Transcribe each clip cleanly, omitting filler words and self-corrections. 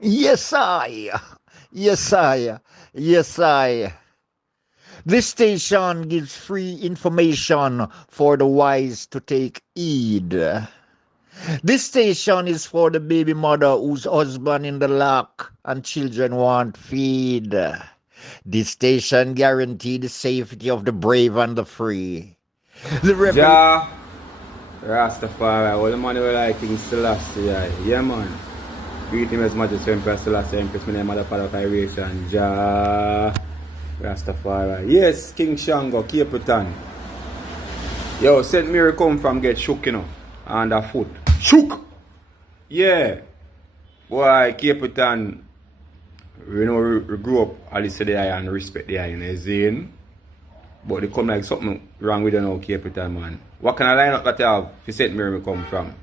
Yes, I. Yes, I. Yes, I. This station gives free information for the wise to take heed. This station is for the baby mother whose husband in the lock and children want feed. This station guarantees the safety of the brave and the free. The rebel. Jah, Rastafari, all the money we like King Selassie, yeah man. Greet him as Majesty Emperor Selassie, Empress, my name, Mother, Father, Iration, Jah, Rastafari. Yes, King Shango, Capitan. Yo, St. Mary come from get shook, you know, underfoot. Shook! Yeah. Boy, Capitan, you know, we grew up, I listen to the eye and respect the eye, you know, Zane. But they come like something wrong with you now, Capitan, man. What kind of lineup that you have for St. Mary come from?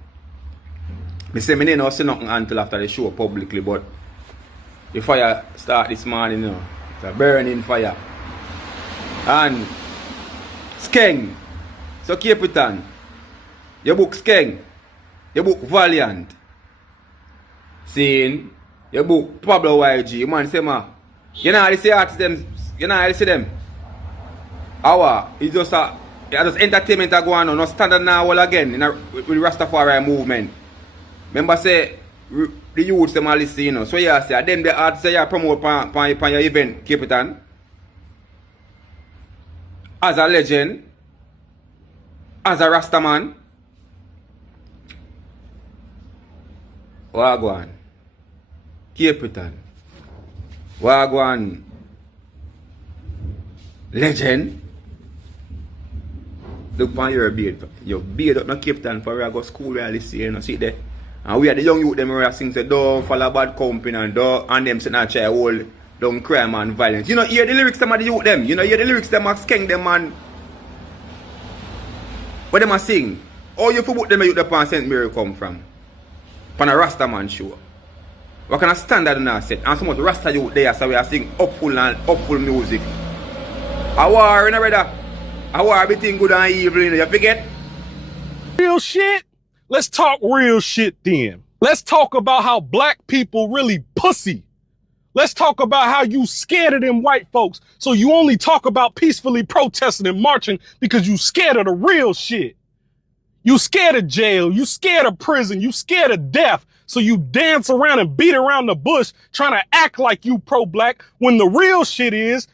I say I didn't see nothing until after the show publicly, but the fire start this morning, you know. It's a burning fire. And Skeng. So Capitan, your book Skeng, your book Valiant. Seeing your book Pablo YG, you man say ma, you know how they say artists them, you know how they say them. It's just entertainment that go on, no standard now all again with the Rastafari movement. Remember say the youths them all listen, you know. So yeah, say them the artists you promote pan your event, Capitan. As a legend, as a Rastaman. Wagwan. Capitan. Wagwan. Legend. Look upon your beard. Your beard up no Capitan for we go school where this year, you know, see there. And we are the young youth them where sing say don't follow bad company and them say not try hold down crime and violence. You know hear the lyrics them of the youth them. You know hear the lyrics them of Skeng them and what them a sing. All you for book them youth upon St. Mary come from. Upon a Rasta man show. What kind of standard in that set? And so much Rasta youth there so we are sing upful music. A war, you know, brother. A war between good and evil, you know, you forget? Real shit? Let's talk real shit then. Let's talk about how black people really pussy. Let's talk about how you scared of them white folks. So you only talk about peacefully protesting and marching because you scared of the real shit. You scared of jail. You scared of prison. You scared of death. So you dance around and beat around the bush trying to act like you pro-black when the real shit is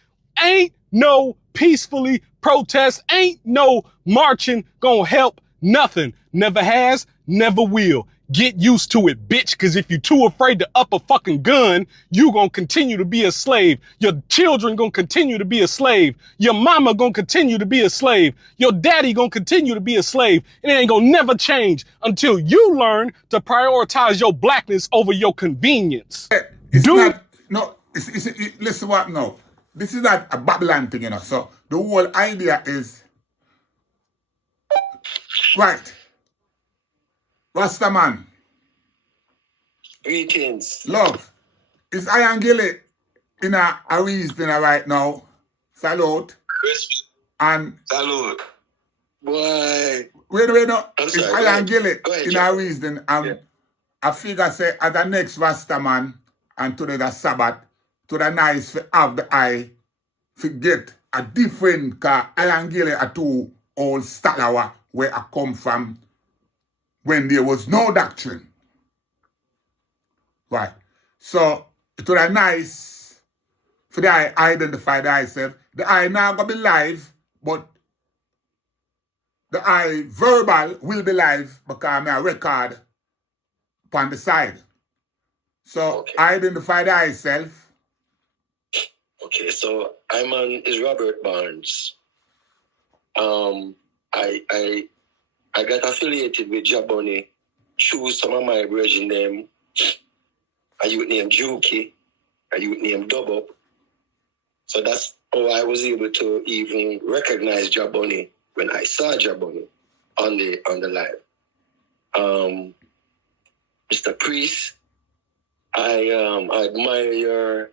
ain't no peacefully protest, ain't no marching gonna help nothing. Never has, never will. Get used to it, bitch, because if you're too afraid to up a fucking gun, you gonna continue to be a slave. Your children gonna continue to be a slave. Your mama gonna continue to be a slave. Your daddy gonna continue to be a slave. And it ain't gonna never change until you learn to prioritize your blackness over your convenience. It's not, no, listen what now. This is not a Babylon thing, you know. So the whole idea is, right, Rastaman, Greetings. love, is I and Gillie in a reason right now, salute, and Salute. Boy. wait, no, I'm it's sorry, I and Gillie go ahead, in Jack. a reason, and I figure say, as the next Rastaman, and today the Sabbath, to the nice for have the eye, forget a different car. I and Gillie are two old stalawa where I come from when there was no doctrine. Right. So it was nice for the eye identify the eye self. The eye now gonna be live, but the eye verbal will be live because I record on the side. So Okay. I identify the eye self. Okay, so I'm on is Robert Barnes. I got affiliated with JahBunny through some of my brethren them. A youth named Juki, a youth named Dub Up. So that's how I was able to even recognize JahBunny when I saw JahBunny on the live. Mr. Priest, I admire your,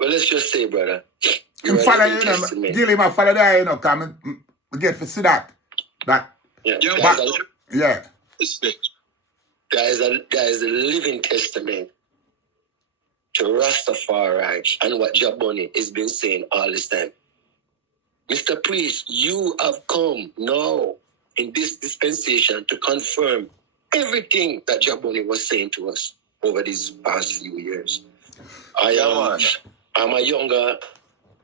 well, let's just say, brother. Him follow you, know, Gillie, my follow there, you know, come and get to see that. That, Yeah. yeah. Respect. There is a living testament to Rastafari and what JahBunny has been saying all this time. Mr. Priest, you have come now in this dispensation to confirm everything that JahBunny was saying to us over these past few years. I'm a younger,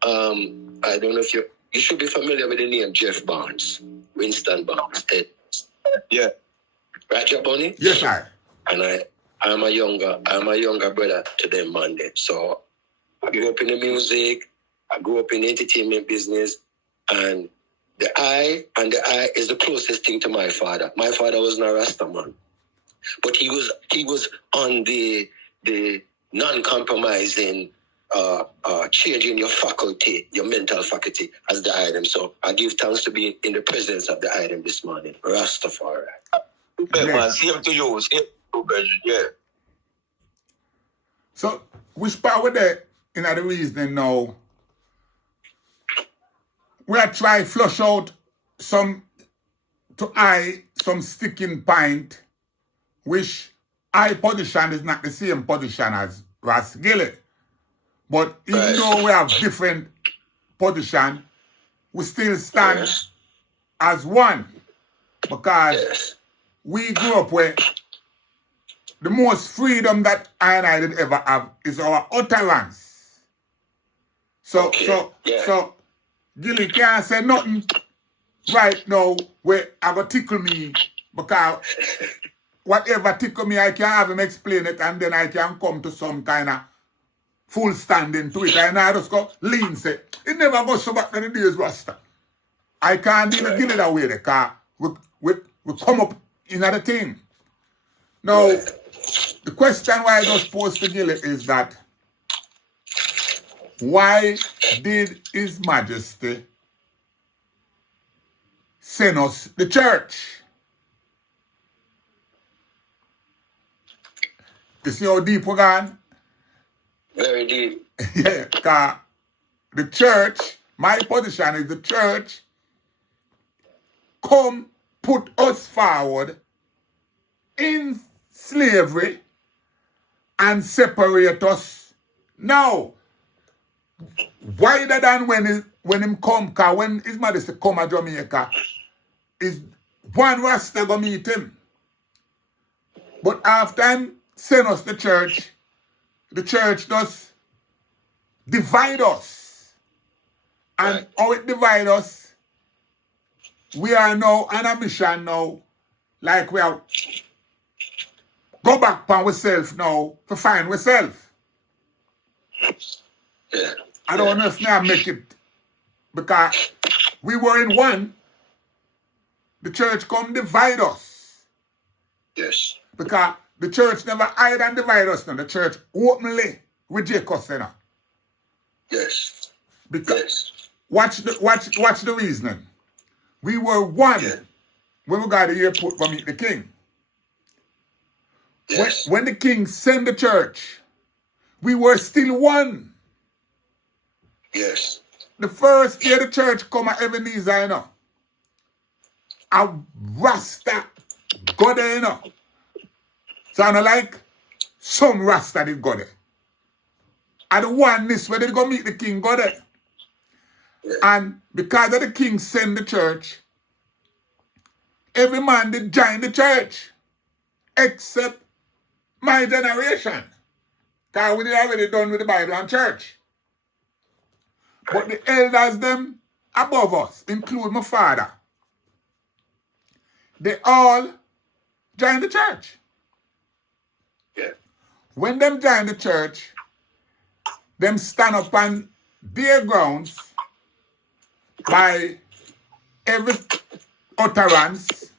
I don't know if you should be familiar with the name Jeff Barnes, Winston Barnes. Yeah. Right, JahBunny? Yes, sir. And I'm a younger brother to them, man. So I grew up in the music, I grew up in the entertainment business, and the eye is the closest thing to my father. My father was not a Rasta man, but he was on the non-compromising, changing your faculty, your mental faculty as the item. So I give thanks to be in the presence of the item this morning. Rastafari. Yeah. Man, same to you, yeah. So, which part with that in the reasoning now? We are trying to flush out some sticking point, which I position is not the same position as Ras Gillie. But even though we have different position, we still stand as one. Because we grew up where the most freedom that I and I did ever have is our utterance. So Gillie can't say nothing right now where I go tickle me, because whatever tickle me, I can have him explain it, and then I can come to some kind of full standing to it. And I just go lean say, it never goes so back to the days Rasta. I can't deal with Gillie that way, because we come up in other thing. Now, the question why I just posed to Gillie is that, why did His Majesty send us the church? You see how deep we're going? Very deep. Yeah, because the church, my position is the church come put us forward in slavery and separate us. Now, wider than when him come, because when His Majesty come to Jamaica, is one Rasta go meet him. But after him send us the church does divide us. And how it divide us, we are now on a mission now, like we are go back on ourselves now to find ourselves. Yeah. I don't know if now make it, because we were in one. The church come divide us. Yes. Because the church never hide and divide us now. The church openly reject us now. Yes. Because watch the reasoning. We were one when we got to the airport to meet the king. Yes. When the king sent the church, we were still one. Yes. The first year the church come at Ebenezer, you know, a Rasta go there, you know. So I don't like some Rasta did go there. And the oneness where they go meet the king go there. Yeah. And because of the king send the church, every man did join the church, except my generation. Because we did already done with the Bible and church. But the elders them above us, include my father, they all joined the church. Yeah. When them join the church, them stand up on their grounds by every utterance,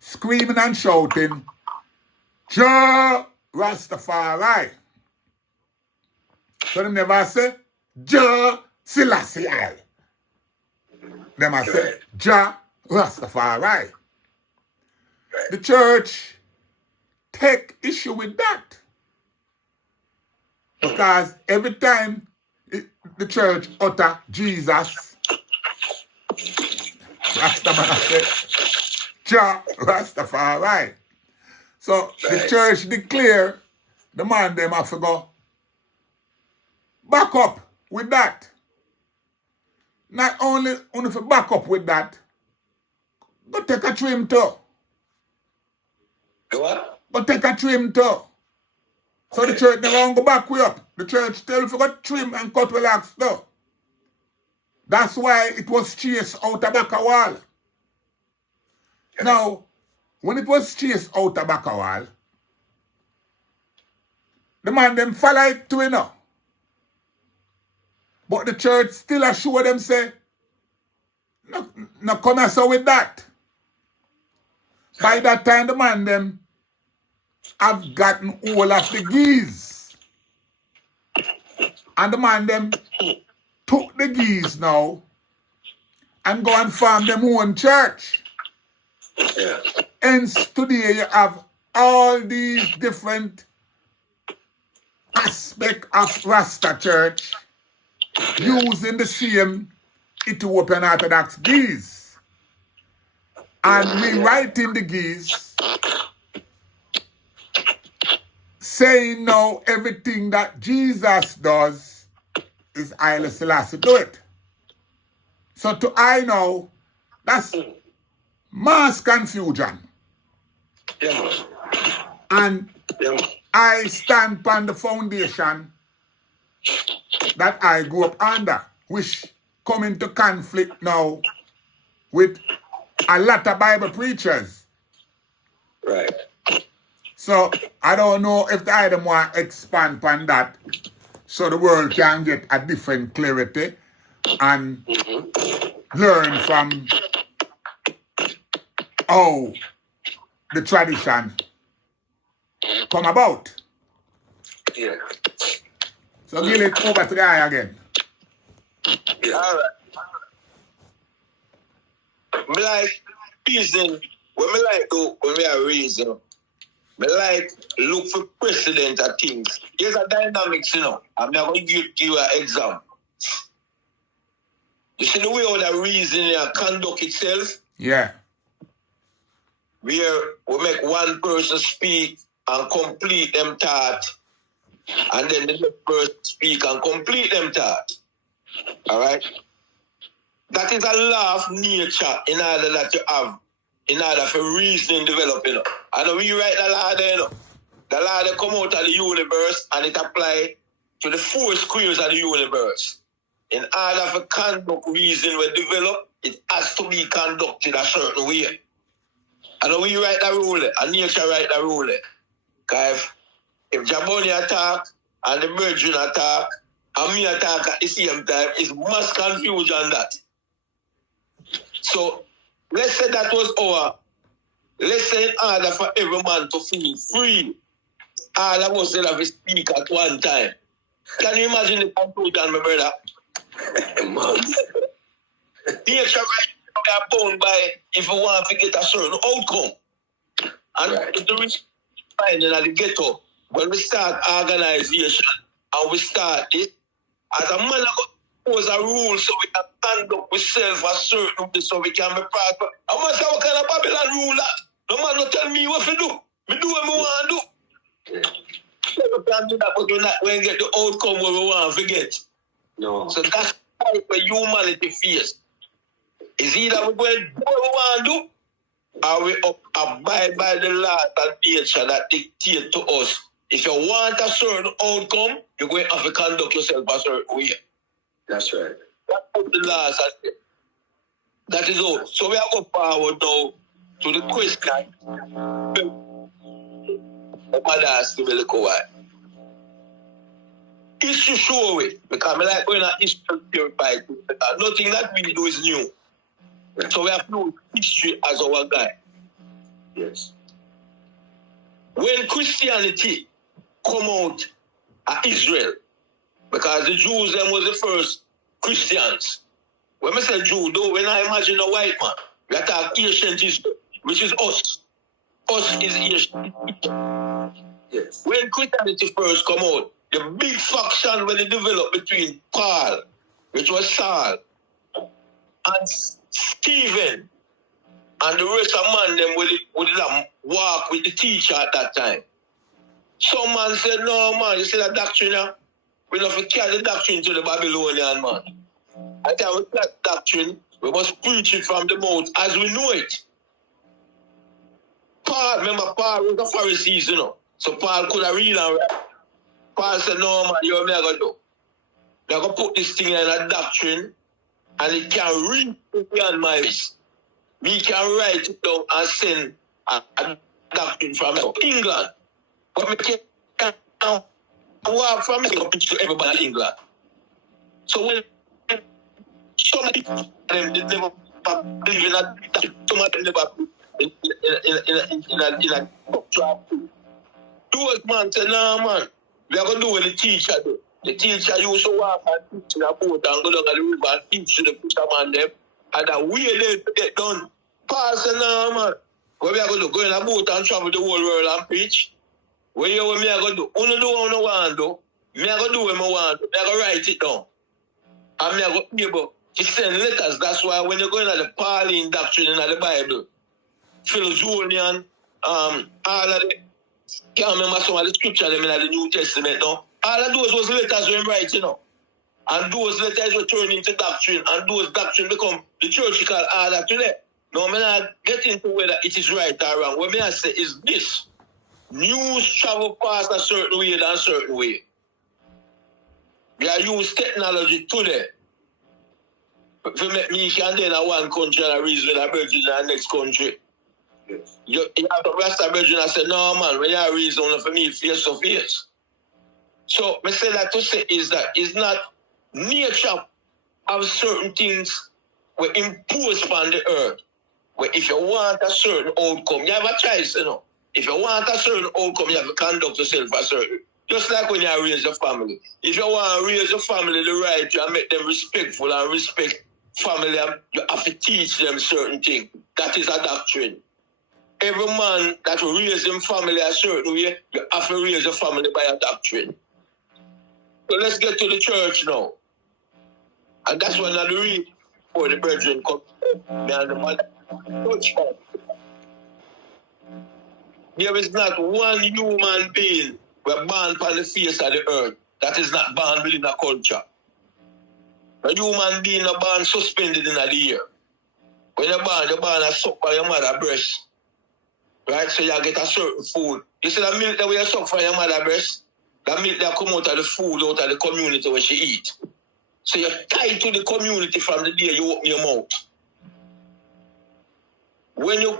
screaming and shouting, Jah Rastafari. So them never say, Jah Selassie. Them I say, Jah Rastafari. The church take issue with that. Because every time the church utter Jesus, Rastaman say, Jah Rastafari. So the church declare the man them have to go back up with that. Not only if you back up with that, go take a trim too. What? Go take a trim too. So the church never want to go back way up. The church tell you to go trim and cut relax too. That's why it was chased out of back a wall. Now, when it was chased out of back a wall, the man them follow it too, you know. But the church still assure them say, no come here so with that. By that time, the man them have gotten all of the geese. And the man them took the geese now and go and form them own church. Yeah. Hence, today you have all these different aspects of Rasta church using the same Ethiopian Orthodox geese. And we writing the geese saying now everything that Jesus does is Haile Selassie do it. So to I know, that's mass confusion. Yeah. And I stand on the foundation that I grew up under, which come into conflict now with a lot of Bible preachers. Right. So I don't know if the item want to expand on that so the world can get a different clarity and learn from how the tradition come about. Yeah. So Gillie, over to the eye again. Yeah. All right. Me like reason, when me like do, when me are reason, me like look for precedent of things. There's a dynamics, you know. I'm going to give you an example. You see the way how the reasoning conduct itself? Yeah. Where we make one person speak and complete them thought, and then the next person speak and complete them thought. All right? That is a law of nature in order that you have, in order for reasoning developing. I know we write the law there, you know. The law that come out of the universe and it apply to the four squares of the universe. In order for conduct reason will develop, it has to be conducted a certain way. I know we write the rule, and nature write the rule. Because if JahBunny attack and the virgin attack and me attack at the same time, it's mass confusion that. So let's say that was let's say in order for every man to feel free, all of us will have to speak at one time. Can you imagine the confusion, my brother? Nature we are bound by if we want to get a certain outcome. And if the rich finding at the ghetto, when we start organization and we start it, as a man pose a rule so we can conduct ourselves a certain way so we can be part of. I must have what kind of Babylon rule that. No man not tell me what to do. Me do what I want to do. We can do that, but we're not going to get the outcome where we want to get. No. So that's how humanity fears. Is either we're going to do what we want to do, or we abide by the laws and nature that dictate to us. If you want a certain outcome, you're going to have to conduct yourself a certain way. That's right. That's what the laws are. That is all. So we are going forward now to the question. I'm ask the little while. History show it, because I like going to history purified. Nothing that we do is new. Right. So we have no history as our guide. Yes. When Christianity come out of Israel, because the Jews them was the first Christians. When I say Jew, though, when I imagine a white man, we attack ancient history, which is us. Us is ancient. Yes. When Christianity first come out, the big faction when it developed between Paul, which was Saul, and Stephen, And the rest of man them would walk with the teacher at that time. Some man said, no man, you see that doctrine now? We don't have to carry the doctrine to the Babylonian man. I tell you that doctrine, we must preach it from the mouth as we know it. Paul, remember Paul was a Pharisee, you know. So Paul could have read and write. Paul said, no man, you're going to do. You're going to put this thing in a doctrine and it can read beyond my voice. We can write it down and send a doctrine from England. But we can't walk from England to everybody in England. So when some people them never believe in that, some of them never in a those man say, no man, we are going to do what the teacher do. The teacher used to walk and teach in a boat and go down the river and teach to the fisherman them. And that way they get done. Paul said, no man, what we are going to do? Go in a boat and travel the whole world and preach. What you what me are going to do? Only do what I want to do. Me are going to do what I want to do. Me are going to write it down. And me are going to be able to send letters. That's why when you're going at the Pauline doctrine in the Bible, Philosophonian, all of the, can't remember some of the scripture them in the New Testament now. All of those was letters we write, you know. And those letters were turned into doctrine, and those doctrine become the church called order today. Now, I'm not getting into whether it is right or wrong. What I say is this. News travel past a certain way than a certain way. We are use technology today. If you make me can then one country and a reason with a virgin in the next country. Yes. You have to Rasta virgin and say, no man, when you have reason for me face to face. So I say that to say is that it's not nature of certain things were imposed upon the earth. Where if you want a certain outcome, you have a choice, you know. If you want a certain outcome, you have to conduct yourself a certain. Just like when you raise a family. If you want to raise a family the right, you make them respectful and respect family, you have to teach them certain things. That is a doctrine. Every man that will raise his family a certain way, you have to raise a family by a doctrine. So let's get to the church now. And that's when I read for the brethren come. Me and the mother. There is not one human being we're born upon the face of the earth that is not born within a culture. A human being is born suspended in the air. When you're born a suck by your mother's breast. Right? So you get a certain food. You see the milk that we suck from your mother's breast? That milk that come out of the food, out of the community where she eat. So you're tied to the community from the day you open your mouth. When you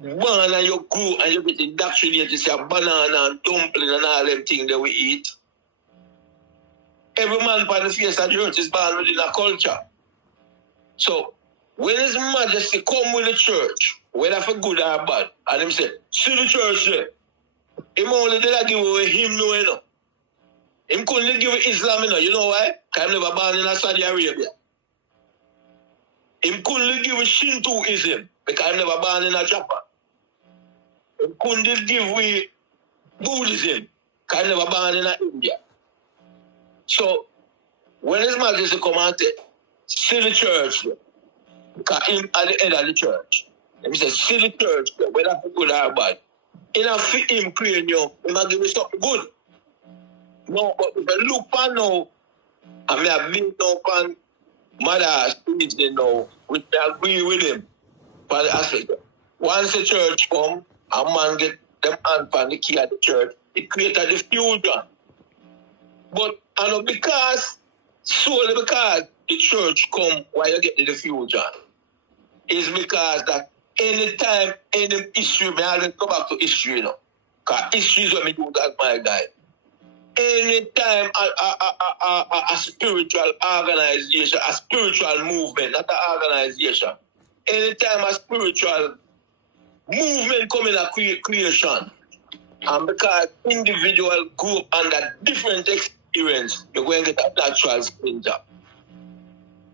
born and you grow and you get indoctrinated, you see a banana and dumpling and all them things that we eat. Every man upon the face of the earth is born within a culture. So when His Majesty come with the church, whether for good or bad, and him say, see the church there. Him only did not give away him no, you know. Him couldn't give Islam, you know why? Because he never born in Saudi Arabia. Him couldn't give Shintoism because he never born in Japan. Him couldn't give we Buddhism because he never born in India. So when His Majesty come and say, see the church, because him at the head of the church. He says, see the church, whether for good or bad. Enough for him praying you, he might give me something good. No, but if I look for now, I may have been up on mother's teaching now, which I agree with him for the aspect. Once the church come, a man get them hand on the key of the church, it created the fusion. But I know solely because the church come while you get the fusion, is because that anytime any issue, may I go back to history, you know, because history is what me do that, my guy. Anytime a spiritual organization, a spiritual movement, not an organization, anytime a spiritual movement come in a creation, and because individual group under different experience, you're going to get a natural splinter.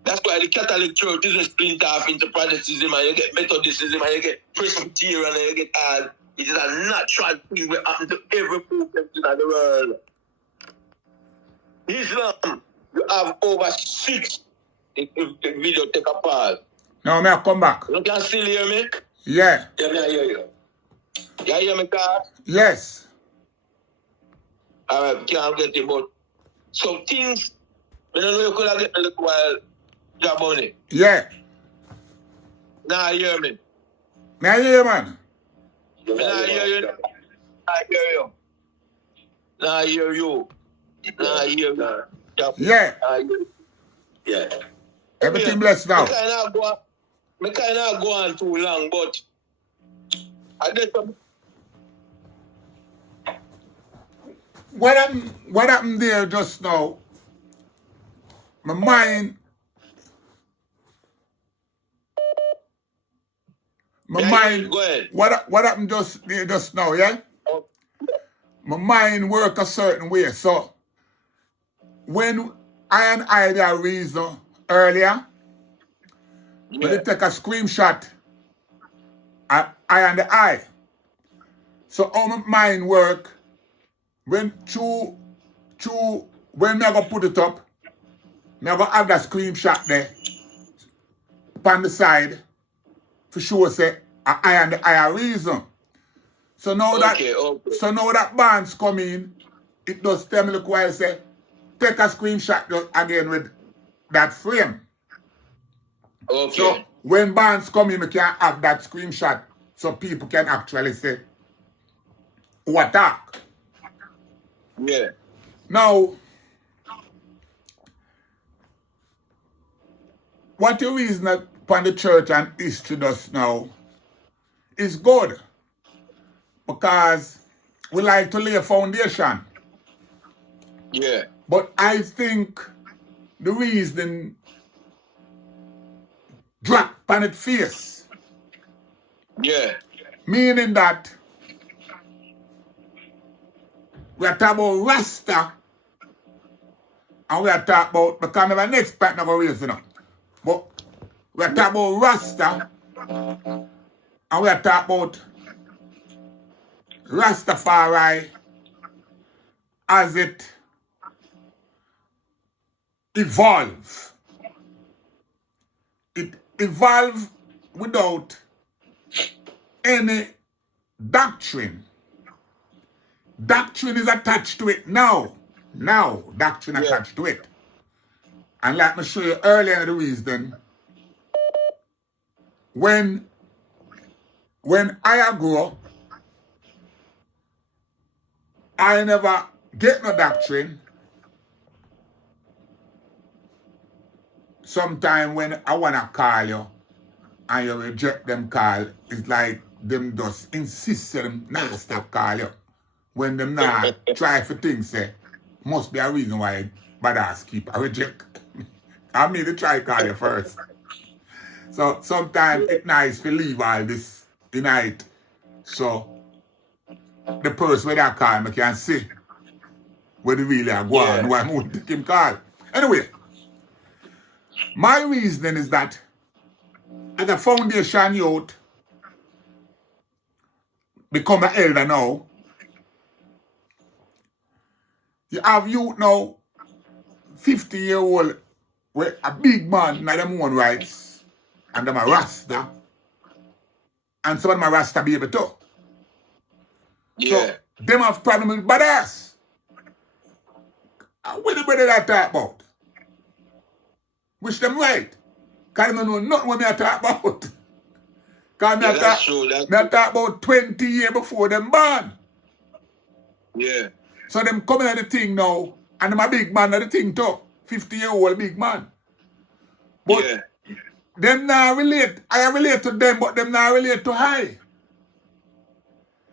That's why the Catholic Church is a splinter off into Protestantism, and you get Methodism, and you get Presbyterian, and you get all. It is a natural thing that happens to every movement in the world. Islam, you have over 6. If the video take a pause. No, may I come back? You can still hear me? Yeah. Yeah, me I hear you. You hear me, God? Yes. Alright, can't get it, but some things, I don't know you could have get a little while, JahBunny. Yeah. Now hear me. Now you, man. Now hear you. I hear you. Now I hear you. Now I hear you. Yeah. Yeah. Everything blessed now. Me kind of go on too long, but I did some. What happened there just now? My mind. My mind. Go ahead. What happened just now? Yeah. My mind work a certain way. So when I had reason earlier, when they take a screenshot, I and the eye. So how my mind work when when me go put it up, me go have that screenshot there on the side for sure say I and the eye reason. So now so now that bands come in, it does tell me look while say take a screenshot again with that frame. Okay. So when bands come in, we can have that screenshot so people can actually say what talk. Yeah. Now, what the reason upon the church and history does now is good because we like to lay a foundation. Yeah. But I think the reason drop on its face. Yeah. Meaning that we are talking about Rasta and we are talking about, because my next part not going to raise, but we are talking about Rasta and we are talking about Rastafari as it evolves. It evolves without any doctrine. Doctrine is attached to it now. Now, doctrine attached to it. And let me show you earlier the reason. When I grew up, I never get no doctrine. Sometime when I want to call you and you reject them call, it's like them just insist them not stop call you. When them not try for things, say, must be a reason why badass keep a reject. I mean to try call you first. So sometimes it's nice to leave all this tonight. So the person where that call me can see where they really are going, why I won't take him call. Anyway, my reasoning is that as a foundation youth, become an elder now, you have youth now, 50-year-old, with a big man in them own rights, and them a Rasta, and some of them a Rasta baby too. Yeah. So, them have problem with badass. What the brother that talk about? Wish them right. Because they don't know nothing what me I talk about. Because me I talk about 20 years before them born. Yeah. So them coming at the thing now, and them a big man at the thing too. 50-year-old big man. But them not relate. I relate to them, but them not relate to I.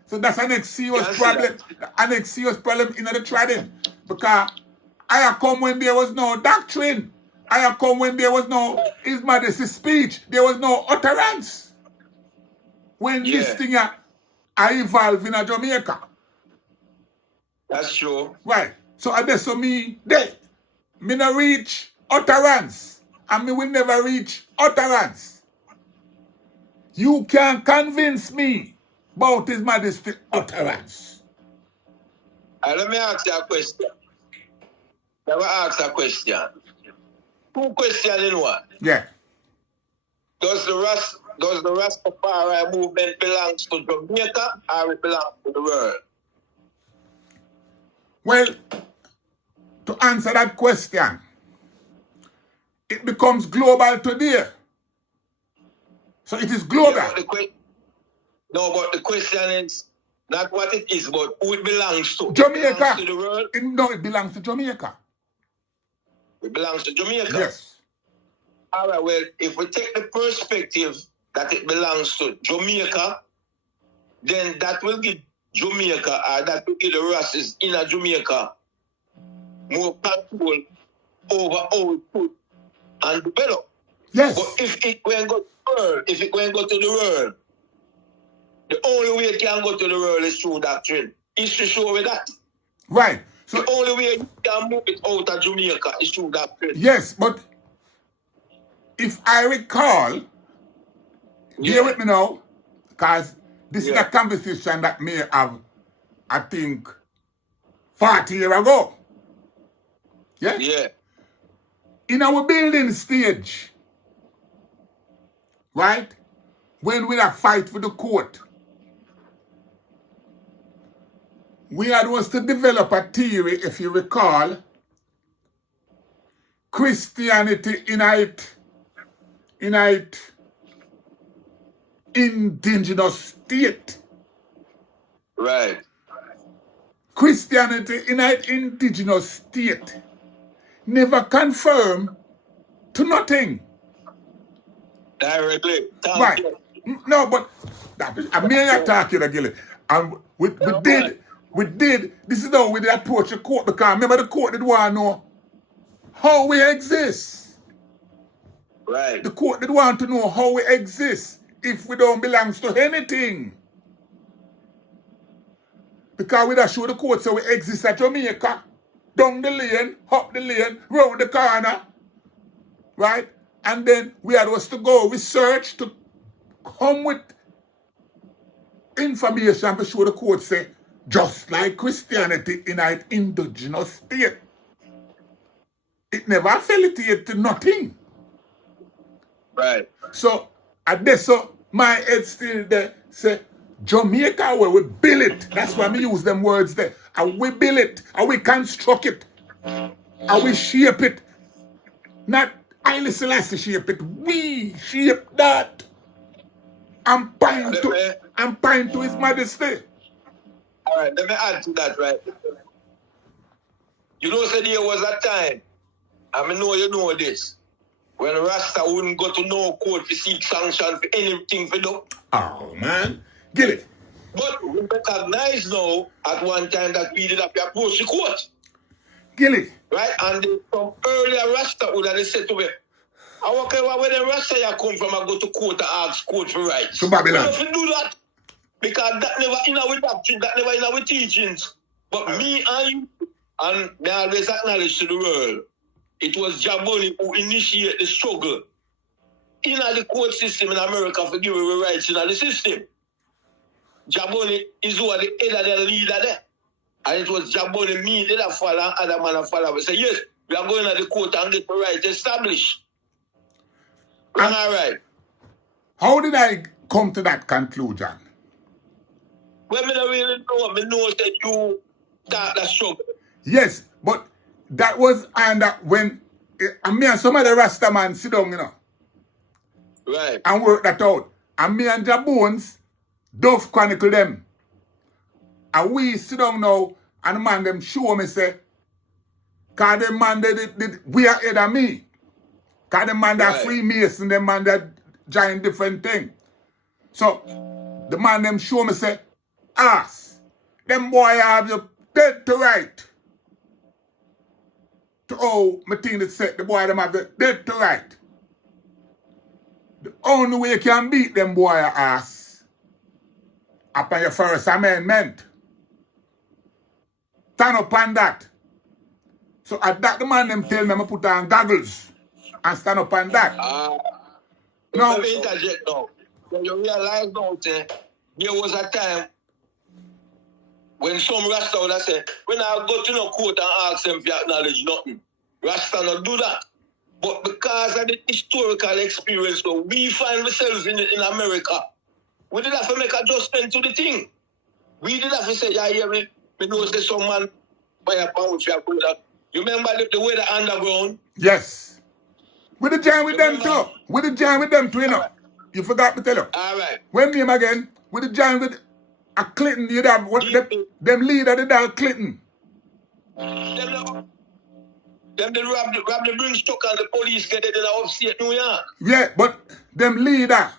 So that's the next serious problem. The next serious problem in the trading. Because I come when there was no doctrine. I come when there was no His Majesty's speech. There was no utterance. When this thing I evolve in a Jamaica. That's true. Right. So I guess so me no reach utterance. And me will never reach utterance. You can't convince me about His Majesty's utterance. Let me ask you a question. Let me ask a question. Two questions in one. Yeah. Does the does the Rastafari movement belongs to Jamaica or it belongs to the world? Well, to answer that question, it becomes global today. So it is global. Yeah, but the question is not what it is, but who it belongs to. Jamaica. It belongs to the world. No, it belongs to Jamaica. It belongs to Jamaica. Yes. All right, well, if we take the perspective that it belongs to Jamaica, then that will give Jamaica, or that will give the Rastas in Jamaica more control over how it could and develop. Yes. But if it won't go to the world, the only way it can go to the world is through doctrine. Is to show me that. Right. So the only way you can move it out of Jamaica is through doctrine. Yes, but if I recall, bear with me now, because this is a conversation that may have, I think, 40 years ago. Yeah? Yeah. In our building stage, right, when we had a fight for the court, we had was to develop a theory, if you recall, Christianity in indigenous state. Right. Christianity in indigenous state never confirm to nothing. Directly. Right. No, but I mean I talk you, Gillie. And we did, this is how we did approach the court, because remember the court did want to know how we exist. Right. The court did want to know how we exist if we don't belong to anything. Because we don't show the court so we exist at Jamaica, down the lane, up the lane, round the corner, right? And then we had us to go research to come with information to show the court say, just like Christianity in an indigenous state, it never affiliated to nothing. Right. So, at this, so my head still there, say, Jamaica, where we build it. That's why we use them words there. And we build it, and we construct it, and we shape it. Not Haile Selassie shape it. We shape that. And point to His Majesty. All right, let me add to that, right? You know, said there was a time, and I know you know this, when Rasta wouldn't go to no court to seek sanction for anything for them. Oh, man. Get it. But we recognize now at one time that we did have to approach the court. Gillie. Right? And some earlier Rasta would have said to me, I wonder where the Rasta you come from and go to court and ask court for rights. To Babylon. We have to do that. Because that never in our doctrine, that never in our teachings. But me and you, and they always acknowledge to the world, it was JahBunny who initiated the struggle in the court system in America for giving away rights in the system. JahBunny is who are the head of the leader there. And it was JahBunny, me, that follow, and other man follow. We say, yes, we are going to the court and get the right established. And all right. How did I come to that conclusion? Well, I don't really know. I know that you start the struggle. Yes, but that was when me and some of the Rasta man sit down, you know. Right. And work that out. And me and JahBunny Dove chronicle them. And we sit down now and the man them show me say, cause the man we are ahead of me. Cause the man that Freemason, the man that giant different thing. So the man them show me say, them boy have you dead to right. To all my thing that said the boy them have you dead to right. The only way you can beat them boy ass upon your first amendment. Stand up on that. So at that the man them tell me I put on goggles and stand up on that. No. Let me interject now. When you realize now, there was a time when some Rasta would have said, when I go to no court and ask them if you acknowledge nothing, Rasta not do that. But because of the historical experience, so we find ourselves in America, we did have to make adjustment to the thing. We did have to say, yeah, we know say some man buy a pound with your brother. You remember the way the underground? Yes. We the join with them too. We the join with them too, you know. Right. You forgot to tell you. All right. When name again? We the join with a Clinton, you know, what them leader, the damn Clinton. Them they rob the bridge truck and the police get it in the upstate New York. Yeah, but them leader,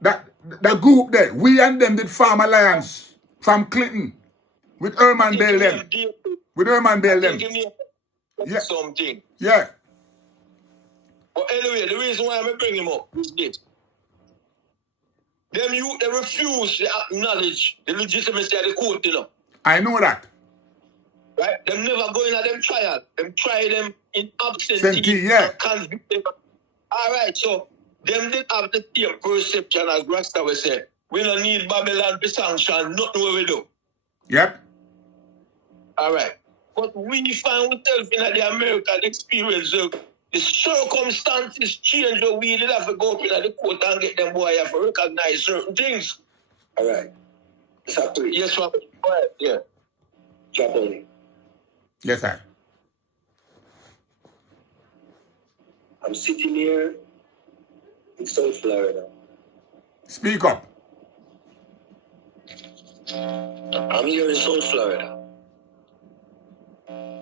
that group there, we and them did form alliance from Clinton with Herman Bell them. With Herman Bell them. Yeah. Something. Yeah. But anyway, the reason why I'm bringing him up is this. Them youth, they refuse to acknowledge the legitimacy of the court, you know. I know that. Right? Them never go in at them trial. Them try them in absentee. Yeah. All right, so them did have the same perception as Rasta will say. We don't need Babylon to sanction, nothing we do. Yep. All right. But we find ourselves in the American experience. The circumstances change, so we did have to go up in the court and get them boy to recognize certain things. All right. Exactly. Yes, sir. Yeah. JahBunny. Yes, sir. I'm sitting here in South Florida. Speak up. I'm here in South Florida.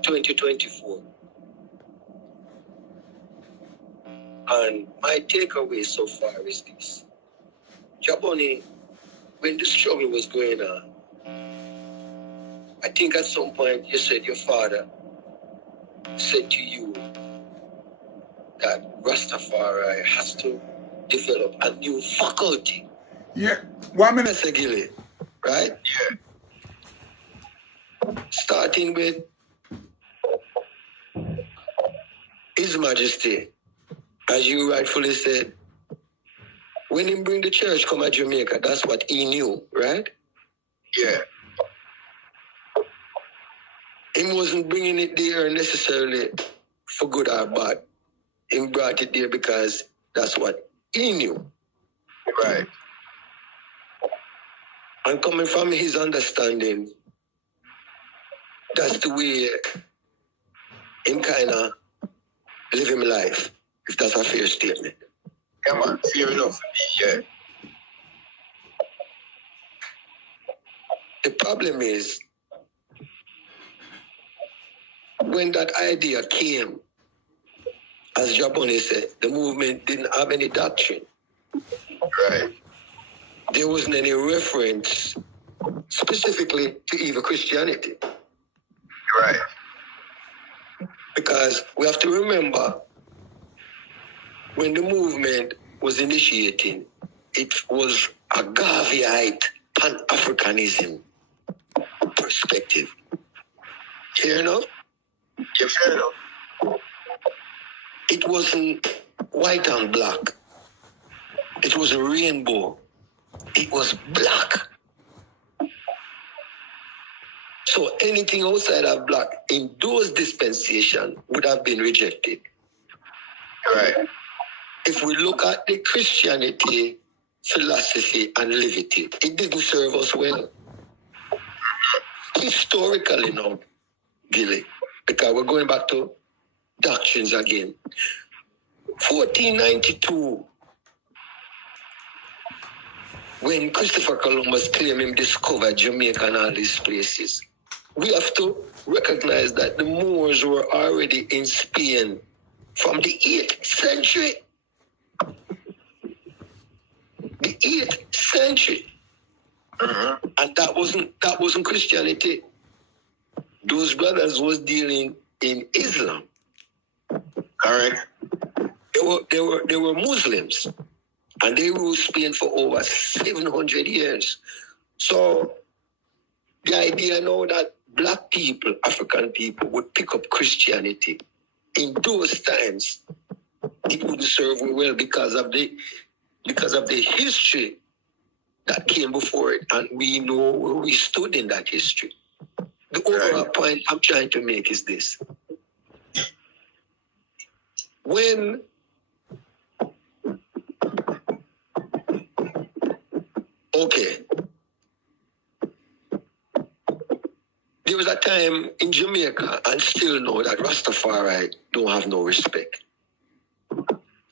2024. And my takeaway so far is this. JahBunny, when the struggle was going on, I think at some point you said your father said to you that Rastafari has to develop a new faculty. Yeah. 1 minute. Mr. Gillie, right? Yeah. Starting with His Majesty, as you rightfully said, when he bring the church come to Jamaica, that's what he knew, right? Yeah. He wasn't bringing it there necessarily for good or bad. He brought it there because that's what he knew. Right. And coming from his understanding, that's the way him kind of live his life, if that's a fair statement. Yeah, man, fair enough. Yeah. The problem is, when that idea came, as JahBunny said, the movement didn't have any doctrine. Right. There wasn't any reference specifically to even Christianity. Right. Because we have to remember, when the movement was initiating, it was a Garveyite Pan-Africanism perspective. Fair enough? Yeah, fair enough. It wasn't white and black. It was a rainbow. It was black. So anything outside of black in those dispensations would have been rejected. Right. If we look at the Christianity, philosophy, and liberty, it didn't serve us well. Historically now, Gillie, because we're going back to doctrines again. 1492, when Christopher Columbus claimed him discovered Jamaica and all these places, we have to recognize that the Moors were already in Spain from the 8th century. The 8th century. And that wasn't Christianity. Those brothers was dealing in Islam. Correct. They were Muslims, and they ruled Spain for over 700 years. So the idea now that black people, African people, would pick up Christianity in those times, it wouldn't serve well because of the history that came before it, and we know where we stood in that history. The overall point I'm trying to make is this. when okay, there was a time in Jamaica, and still know that Rastafari don't have no respect.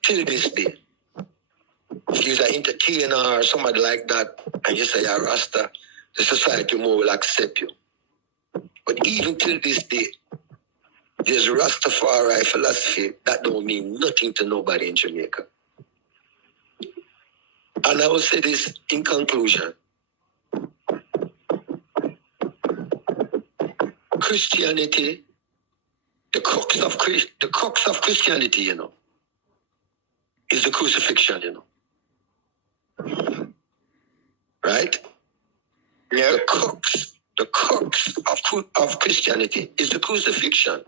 Till this day. If you're an entertainer or somebody like that, and you say you're Rasta, the society more will accept you. But even till this day, there's Rastafari philosophy that don't mean nothing to nobody in Jamaica. And I will say this in conclusion. Christianity, the crux of Christianity, you know, is the crucifixion, you know. Right? Yeah. The crux of Christianity is the crucifixion.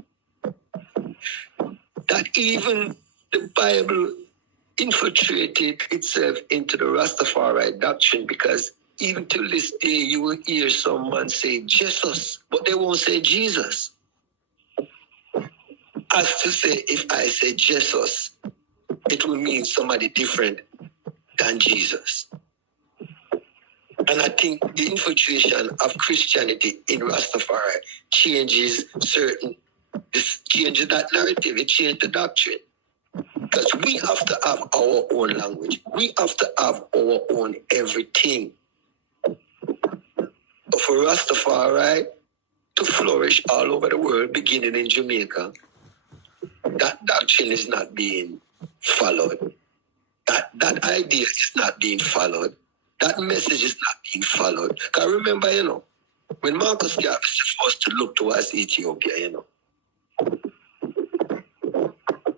That even the Bible infiltrated itself into the Rastafari doctrine, because even till this day you will hear someone say Jesus, but they won't say Jesus. As to say, if I say Jesus, it will mean somebody different than Jesus. And I think the infiltration of Christianity in Rastafari changes that narrative, it changes the doctrine. Because we have to have our own language. We have to have our own everything. But for Rastafari to flourish all over the world, beginning in Jamaica, that doctrine is not being followed. That idea is not being followed. That message is not being followed. Because remember, you know, when Marcus Garvey was supposed to look towards Ethiopia, you know,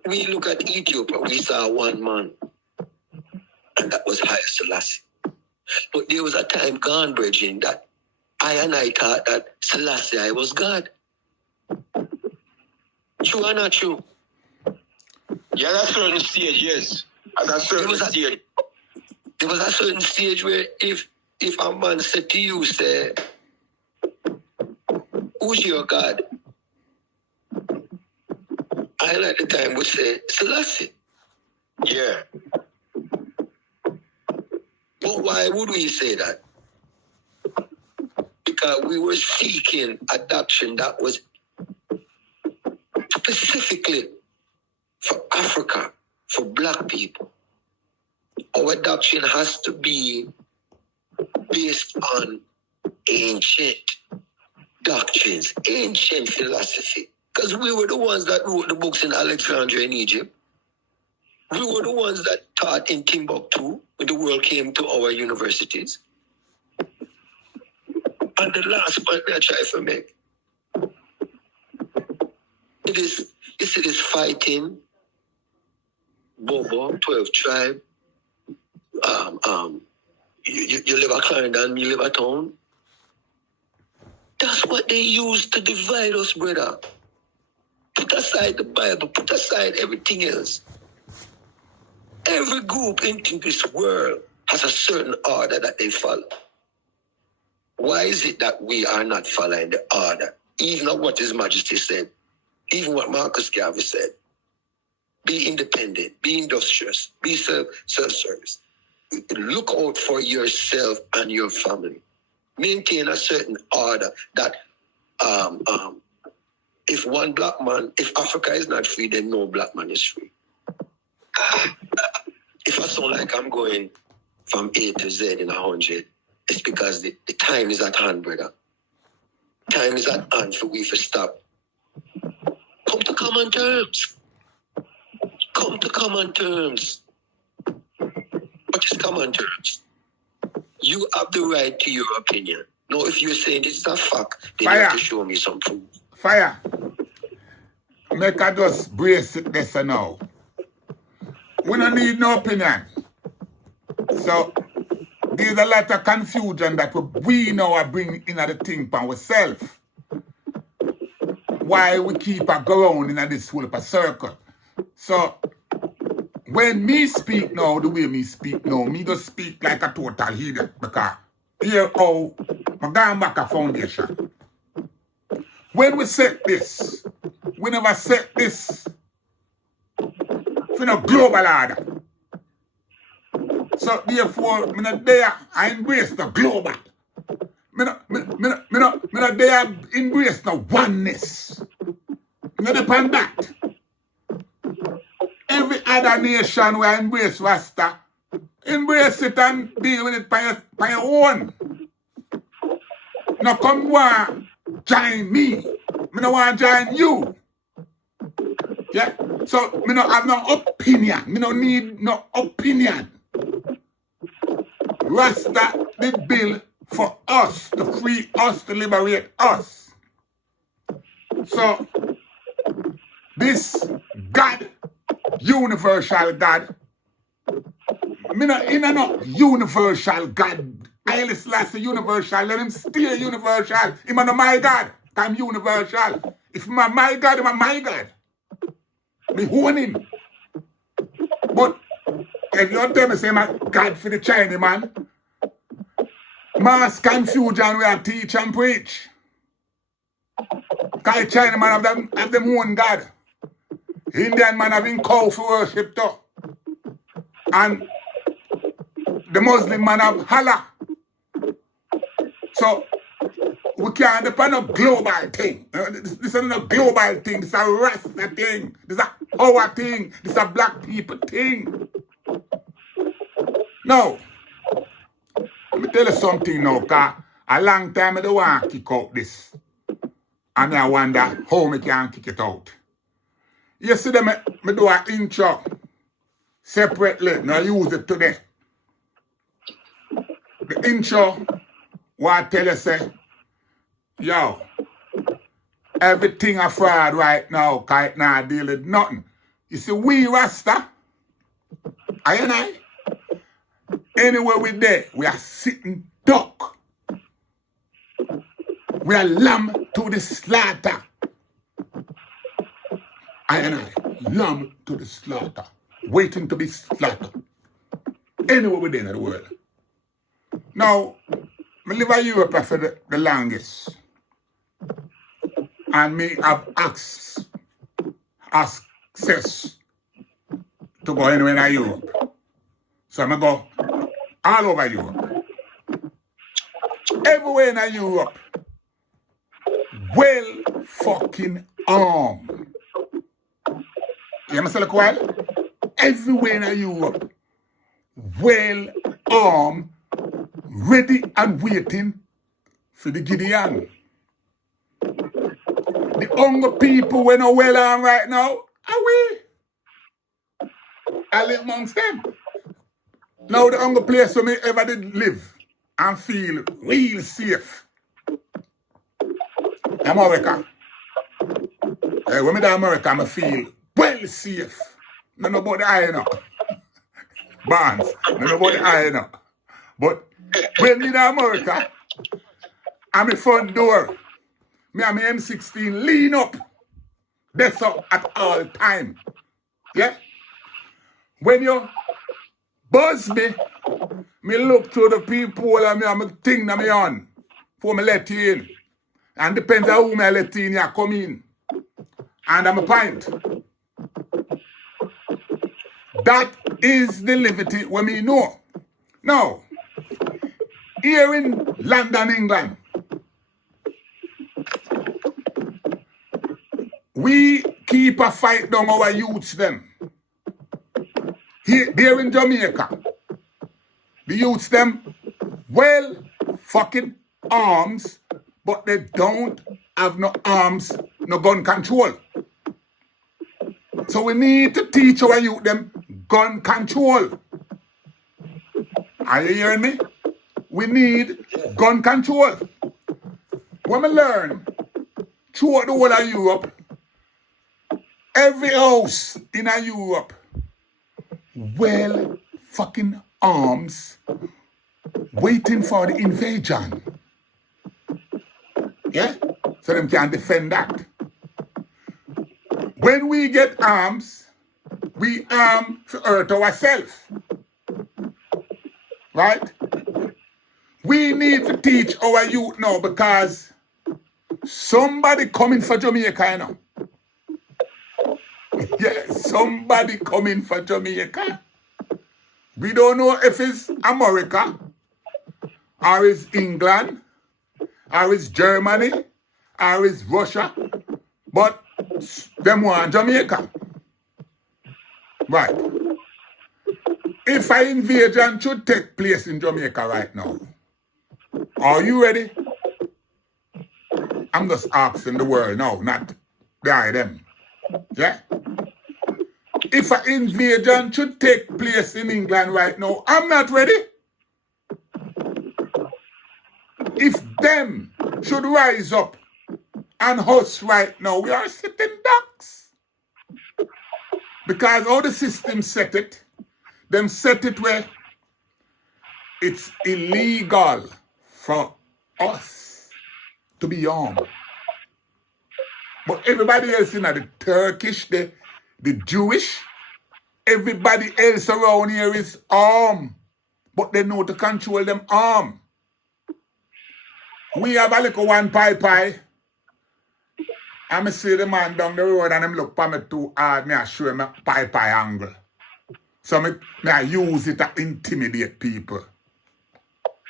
we look at Ethiopia, we saw one man, and that was Haile Selassie. But there was a time gone, bridging, that I thought that Selassie was God. True or not true? Yeah, at a certain stage, yes. At a certain stage. There was a certain stage where if a man said to you, say, who's your God? I at the time would say, Selassie. Yeah. But why would we say that? Because we were seeking a doctrine that was specifically for Africa, for black people. Our doctrine has to be based on ancient doctrines, ancient philosophy. Because we were the ones that wrote the books in Alexandria in Egypt. We were the ones that taught in Timbuktu when the world came to our universities. And the last point I try to make, it is fighting, Bobo, 12 tribe, you live at Clarendon, you live at town. That's what they use to divide us, brother. Put aside the Bible, put aside everything else. Every group in this world has a certain order that they follow. Why is it that we are not following the order? Even what His Majesty said, even what Marcus Garvey said. Be independent, be industrious, be self-service. Look out for yourself and your family. Maintain a certain order that if one black man, if Africa is not free, then no black man is free. If I sound like I'm going from A to Z in 100, it's because the time is at hand, brother. Time is at hand for we to stop. Come to common terms. Come to common terms. What is common terms? You have the right to your opinion. Now, if you're saying this is a fact, then you have to show me some proof. Fire. Make I just brace it this now. We don't need no opinion. So, there's a lot of confusion that we now are bringing in the thing by ourselves. Why we keep a ground in this whole circle. So, when me speak now, the way me speak now, me just speak like a total idiot. Because here how I'm going back a foundation. When we set this, we never set this for no global order. So therefore, me not there, I embrace the global. Me not there, embrace the oneness. Me not depend that. Every other nation will embrace Rasta. Embrace it and deal with it by your own. Now come on, join me. Me no want to join you. Yeah? So me no have no opinion. Me no need no opinion. Rasta did build for us, to free us, to liberate us. So this God, universal God, me no in no universal God. I last universal, let him stay universal. He's not my God. I'm universal. If my God, I'm my God. Me own him. But if you tell me say my God for the Chinese man, mass confusion we have teach and preach. Because China man have them own God. Indian man having cow for worship too. And the Muslim man have Allah. So we can't depend on a global thing. This is not a global thing. This is a Rasta thing. This is our thing. This is a black people thing. No. Let me tell you something now, because a long time I don't want to kick out this. And I wonder how I can kick it out. Yesterday, I do an intro separately. Now I use it today. The intro, what I tell you, say, yo, everything a fraud right now, because it not deal with nothing. You see, we Rasta, I and I, anywhere we there, we are sitting duck. We are lamb to the slaughter. I and I, lamb to the slaughter, waiting to be slaughtered. Anywhere we there in the world. Now, I live in Europe for the longest. And me have access to go anywhere in Europe. So I'm go all over Europe. Everywhere in Europe, well fucking armed. You understand the while? Everywhere in Europe, well armed, ready and waiting for the Gideon. The hunger people when are well armed right now, are we? I live amongst them. Now the hunger place where me ever did live and feel real safe. America. When me in America, I feel well safe. No nobody I know. Barnes, no nobody I know. But when me in America, I'm in front door. Me and my M16 lean up. That's up at all time. Yeah? When you buzz me look to the people and me thing that me on before me let you in. And depends on who me let in, you come in. And I'm a pint. That is the liberty when me know. Now, here in London, England, we keep a fight down our youths them. Here in Jamaica, the youths them well fucking arms, but they don't have no arms, no gun control. So we need to teach our youth them gun control. Are you hearing me? We need gun control. When we learn throughout the whole of Europe, every house in Europe, well fucking arms, waiting for the invasion. Yeah? So them can defend that. When we get arms, we arm to hurt ourselves. Right? We need to teach our youth now because somebody coming for Jamaica, you know. Yeah, somebody coming for Jamaica. We don't know if it's America, or it's England, or it's Germany, or it's Russia, but them want Jamaica. Right. If an invasion should take place in Jamaica right now, are you ready? I'm just asking the world now, not them. Yeah? If an invasion should take place in England right now, I'm not ready. If them should rise up and us right now, we are sitting ducks. Because all the system set it, them set it where it's illegal for us to be armed. But everybody else in the Turkish, the Jewish, everybody else around here is armed. But they know to control them arm. We have a little one pie. And I see the man down the road and him look for me too hard. Me I show him a pie angle. So I use it to intimidate people.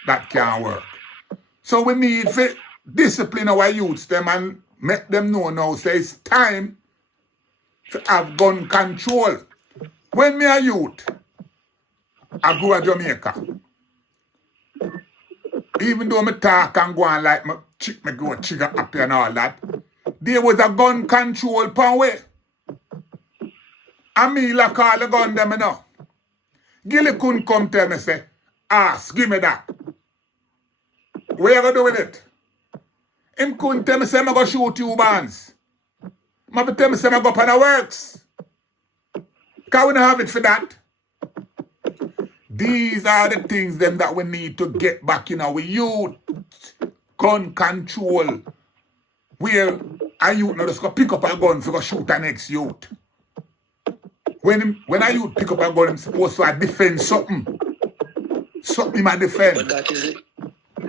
That can't work. So we need to discipline our youths them and make them know now, say it's time to have gun control. When me a youth, I go to Jamaica. Even though me talk and go on like me go trigger happy and all that, there was a gun control power. And me like all the gun them, you know. Gillie couldn't come tell me, say, ask, give me that. What you gonna do with it? Him couldn't tell me, say, I'm gonna shoot you bands. Maybe tell me, say, I'm gonna go on the works. Because we don't have it for that. These are the things them that we need to get back in our youth. Gun control. Where a youth now just go pick up a gun for go shoot the next youth. When a youth pick up a gun, he's supposed to defend something. Something might defend. But that is it.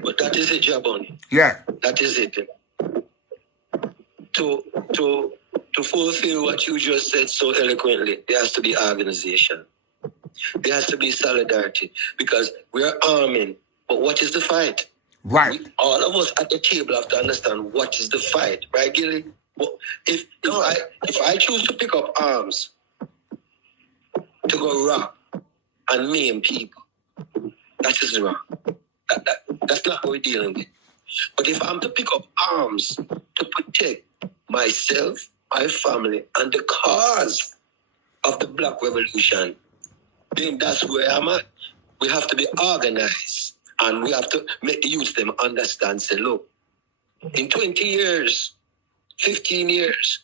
But that is it, JahBunny. Yeah. That is it. To fulfill what you just said so eloquently, there has to be organization. There has to be solidarity. Because we are arming. But what is the fight? Right. All of us at the table have to understand what is the fight. Right, Gillie? Well, if I choose to pick up arms to go rob and maim people, that is wrong. That's not what we're dealing with. But if I'm to pick up arms to protect myself, my family, and the cause of the Black Revolution, then that's where I'm at. We have to be organized. And we have to make the youth them understand, say, look, in 20 years, 15 years,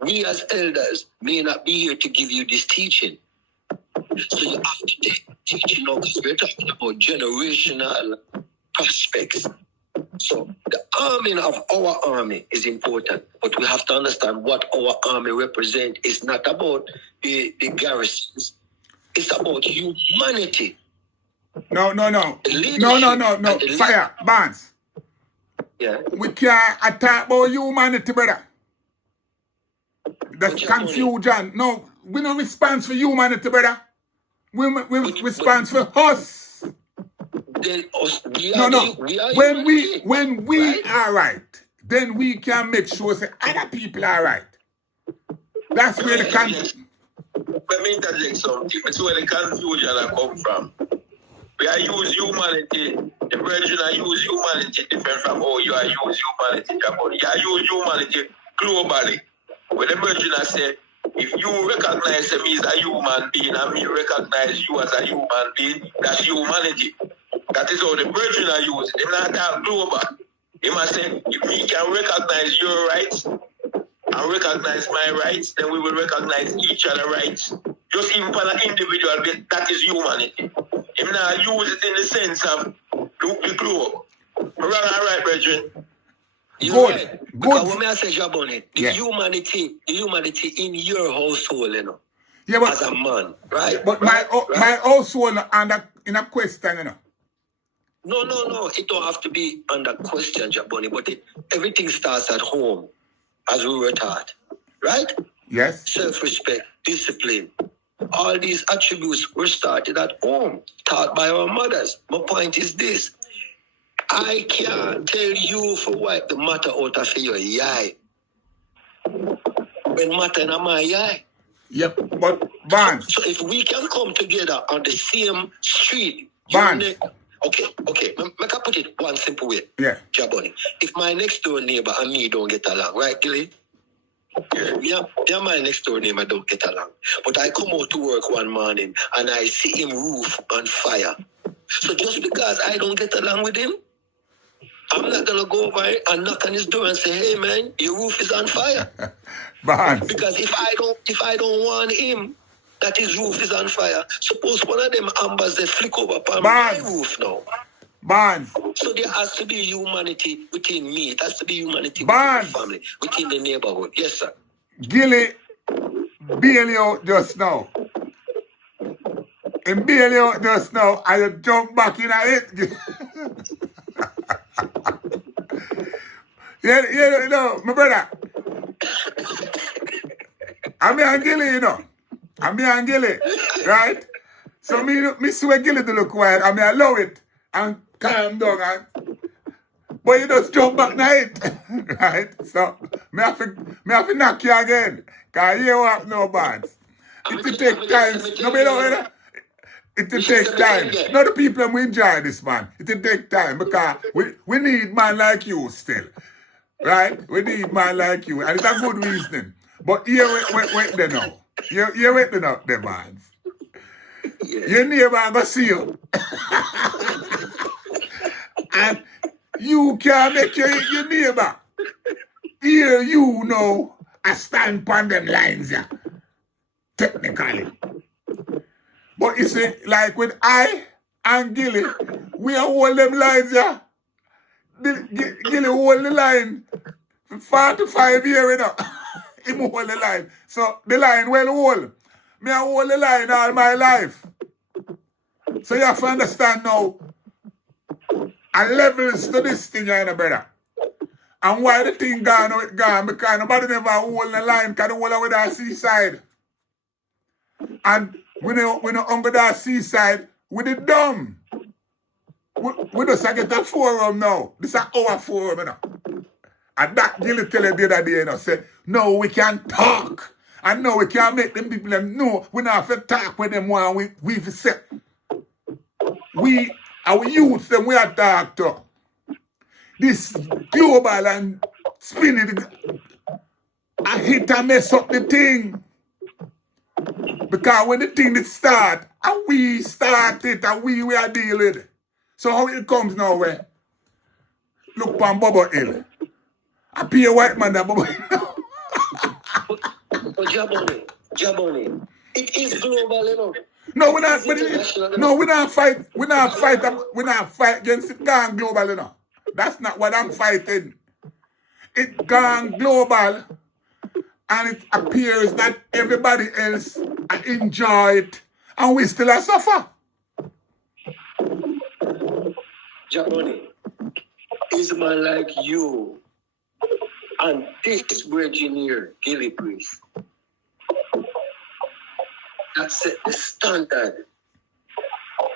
we as elders may not be here to give you this teaching. So you have to take teaching now, because we're talking about generational prospects. So the arming of our army is important, but we have to understand what our army represents. It's not about the garrisons. It's about humanity. No. Fire, Barnes. Yeah. We can't attack about humanity, brother. That's confusion. No, we don't respond for humanity, brother. We respond for us. Then us, When we are right, then we can make sure that other people are right. That's where the confusion. Let me interject something. It's where the confusion come from. We are use humanity. The brethren are use humanity different from how you are use humanity. You are use humanity globally. When the brethren are say, if you recognize me as a human being and me recognize you as a human being, that's humanity. That is how the brethren are used. They're not that global. They must say, if we can recognize your rights and recognize my rights, then we will recognize each other's rights. Just even for an individual, that is humanity. If not use it in the sense of the globe. Wrong or right, brethren? Good. Because when I say JahBunny, the humanity in your household, you know. Yeah, but, as a man, right? But right? my household in a question, you know. No. It don't have to be under question, JahBunny, but everything starts at home, as we were taught, right? Yes. self-respect, discipline. All these attributes were started at home, taught by our mothers. My point is this. I can't tell you for wipe the matter out of your eye. When matter in my eye. Yep, but Barnes. So if we can come together on the same street, Barnes. okay. Make I put it one simple way. Yeah. JahBunny. If my next door neighbor and me don't get along, right, Gillie? Yeah, my next door neighbor don't get along. But I come out to work one morning and I see him roof on fire. So just because I don't get along with him, I'm not gonna go over and knock on his door and say, "Hey man, your roof is on fire." Barnes. Because if I don't want him that his roof is on fire, suppose one of them ambers they flick over upon my roof now. Barnes. So there has to be humanity within me. It has to be humanity Barnes. within the family, within the neighborhood. Yes, sir. Gillie bail you out just now. And bail you out just now, and you jump back in it. You know, my brother. I'm here and Gillie, you know. I'm here and Gillie, right? So me see where Gillie to look quiet, and me allow it and calm down. But you just jump back now it, right? So me have to knock you again, cause you have no bands. It will take time. It will take time. Not the people who enjoy this, man. It will take time because we need man like you still. Right? We need man like you. And it's a good reasoning. But here wait there now. You wait there now, the man. Your neighbor go see you. And you can't make your neighbor. Here you know I stand upon them lines here. Technically. But you see, like with I and Gillie, we are hold them lines here. Gillie hold the line for 45 years, you know. He hold the line. So the line well hold. Me I hold the line all my life. So you have to understand now, a levels to this thing, you know, brother. And why the thing gone how it gone, because nobody never hold the line, because they hold it with our seaside. And we no under that seaside, we the dumb. We just get a forum now. This is our forum, you know. And that Gillie tell you the other day, you know, say, no, we can talk. And no, we can't make them people them know we not have to talk with them one we say. Our youth them we are talk to. This global and spinning I hit and mess up the thing. Because when the thing that start, and we start it and we are dealing with it. So how it comes now where? Look on Bubba Hill. I pay a white man that Bubba Hill. But JahBunny, it is global, you know. No, we're not fight against it gone global, you know. That's not what I'm fighting. It gone global, and it appears that everybody else enjoy it, and we still suffer. JahBunny, is a man like you and this virgin here, Gillie Priest, that set the standard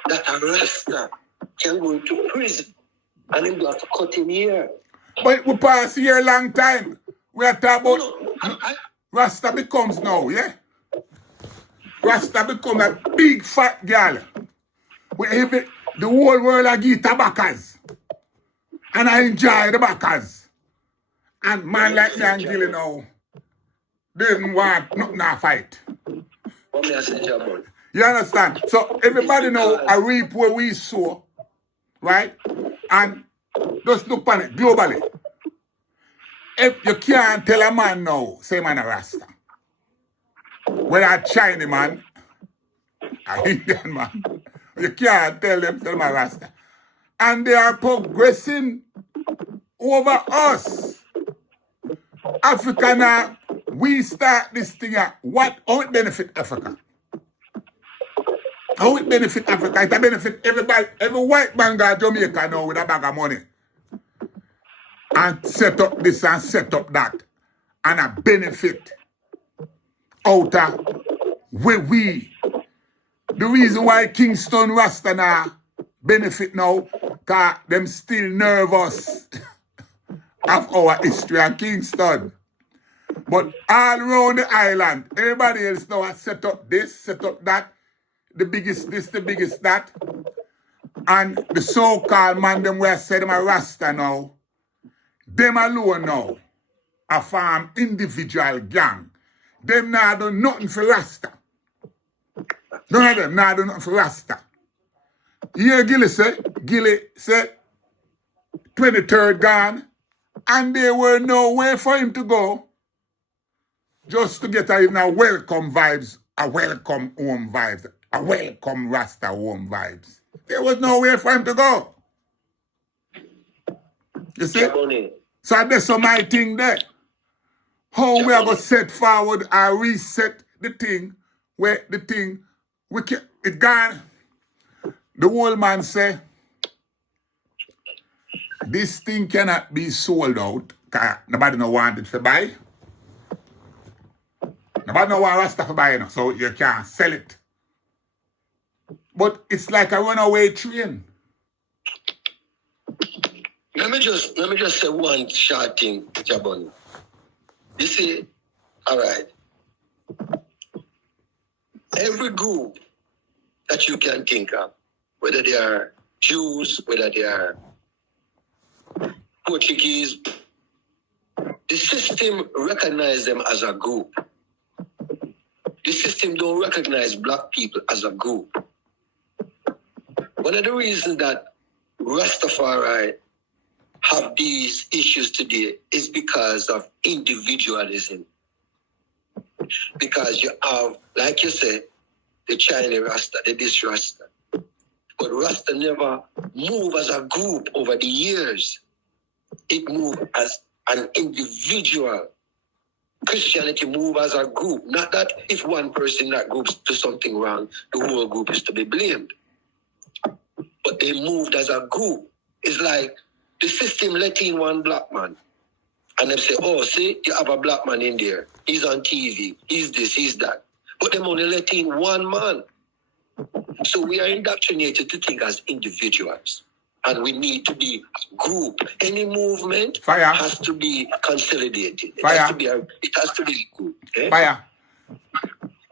that a Rasta can go into prison and him have to cut him here. But we pass here a long time. We are talking about Rasta becomes now, yeah? Rasta becomes a big fat girl. The whole world I give tobaccos. And I enjoy the backers. And man like me and Gillie now, they didn't want nothing to fight. What may I say, JahBunny? You understand? So everybody know I reap where we sow, right? And just look on it globally. If you can't tell a man now, say man a Rasta. Whether a Chinese man, a Indian man, you can't tell them a Rasta. And they are progressing over us. Africa now, we start this thing out. How it benefit Africa? How it benefit Africa? It benefit everybody. Every white man got Jamaica now with a bag of money. And set up this and set up that. And a benefit out of where we. The reason why Kingston Rasta now benefit now, because them still nervous of our history in Kingston. But all around the island, everybody else now has set up this, set up that, the biggest this, the biggest that. And the so-called man, them where said them a Rasta now, them alone now, a farm individual gang. Them now do nothing for Rasta. None of them now do nothing for Rasta. You hear Gillie say? Gillie say, 23rd gone, and there were nowhere for him to go. Just to get even a welcome vibes, a welcome home vibes, a welcome Rasta home vibes. There was nowhere for him to go. You see? JahBunny. So there's some my thing there. How we are going to set forward and reset the thing where the thing, it gone. The old man say, this thing cannot be sold out because nobody no want it to buy. Nobody no want Rasta to buy, so you can't sell it. But it's like a runaway train. Let me just say one short thing, JahBunny. You see, all right. Every group that you can think of, whether they are Jews, whether they are Portuguese, the system recognizes them as a group. The system don't recognize black people as a group. One of the reasons that Rastafari have these issues today is because of individualism. Because you have, like you said, the Chinese Rasta, the this Rasta. But Rasta never moved as a group over the years. It moved as an individual. Christianity moved as a group. Not that if one person in that group does something wrong, the whole group is to be blamed. But they moved as a group. It's like the system let in one black man. And they say, oh, see, you have a black man in there. He's on TV. He's this, he's that. But they only let in one man. So we are indoctrinated to think as individuals. And we need to be a group. Any movement has to be consolidated. It has to be a group. Eh? Fire.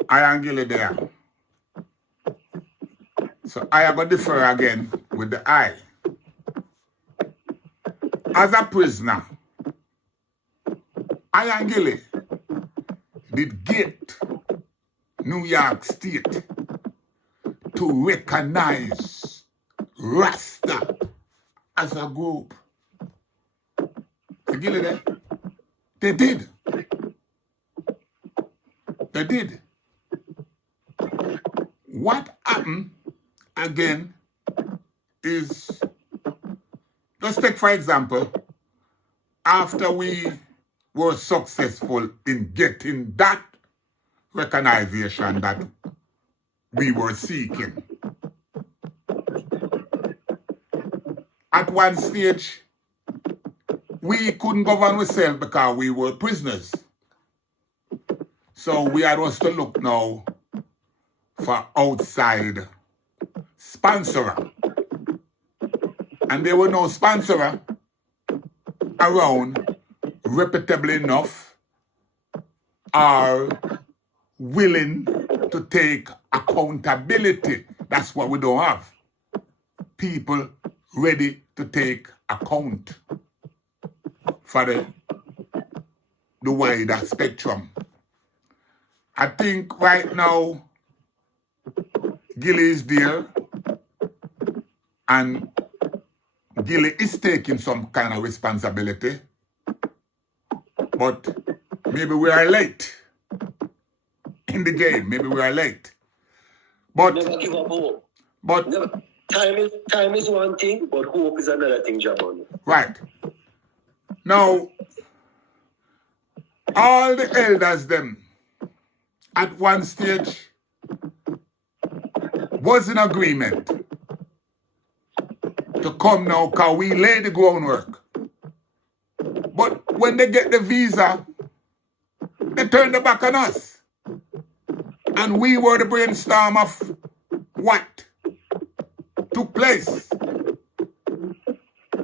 I am Gillie there. So I am going to differ again with the I. As a prisoner, I and Gillie did get New York State to recognize Rasta as a group. Gillie there? They did. They did. What happened again is, let's take for example, after we were successful in getting that recognition that we were seeking. At one stage, we couldn't govern ourselves because we were prisoners. So we had us to look now for outside sponsorer. And there were no sponsorer around reputably enough are willing to take accountability. That's what we don't have. People ready to take account for the wider spectrum. I think right now, Gillie is there, and Gillie is taking some kind of responsibility, but maybe we are late in the game. Maybe we are late. But never give up hope. But never. Time is one thing, but hope is another thing, JahBunny. Right. Now, all the elders them at one stage was in agreement to come now because we lay the groundwork. But when they get the visa, they turn their back on us. And we were the brainstorm of what took place.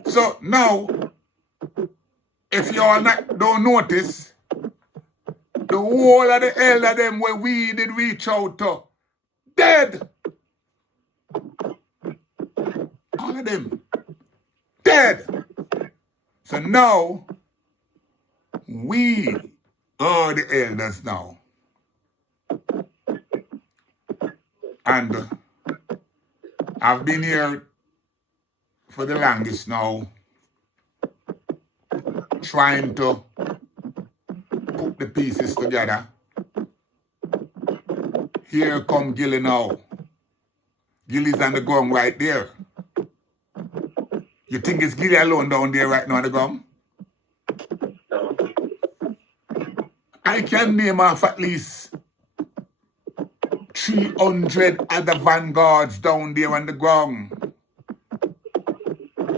So now, if you all don't notice, the whole of the elder them where we did reach out to, dead. All of them, dead. So now, we are the elders now. And I've been here for the longest now, trying to put the pieces together. Here come Gillie now. Gillie's on the gong right there. You think it's Gillie alone down there right now on the gong? I can name off at least 300 other vanguards down there on the gong.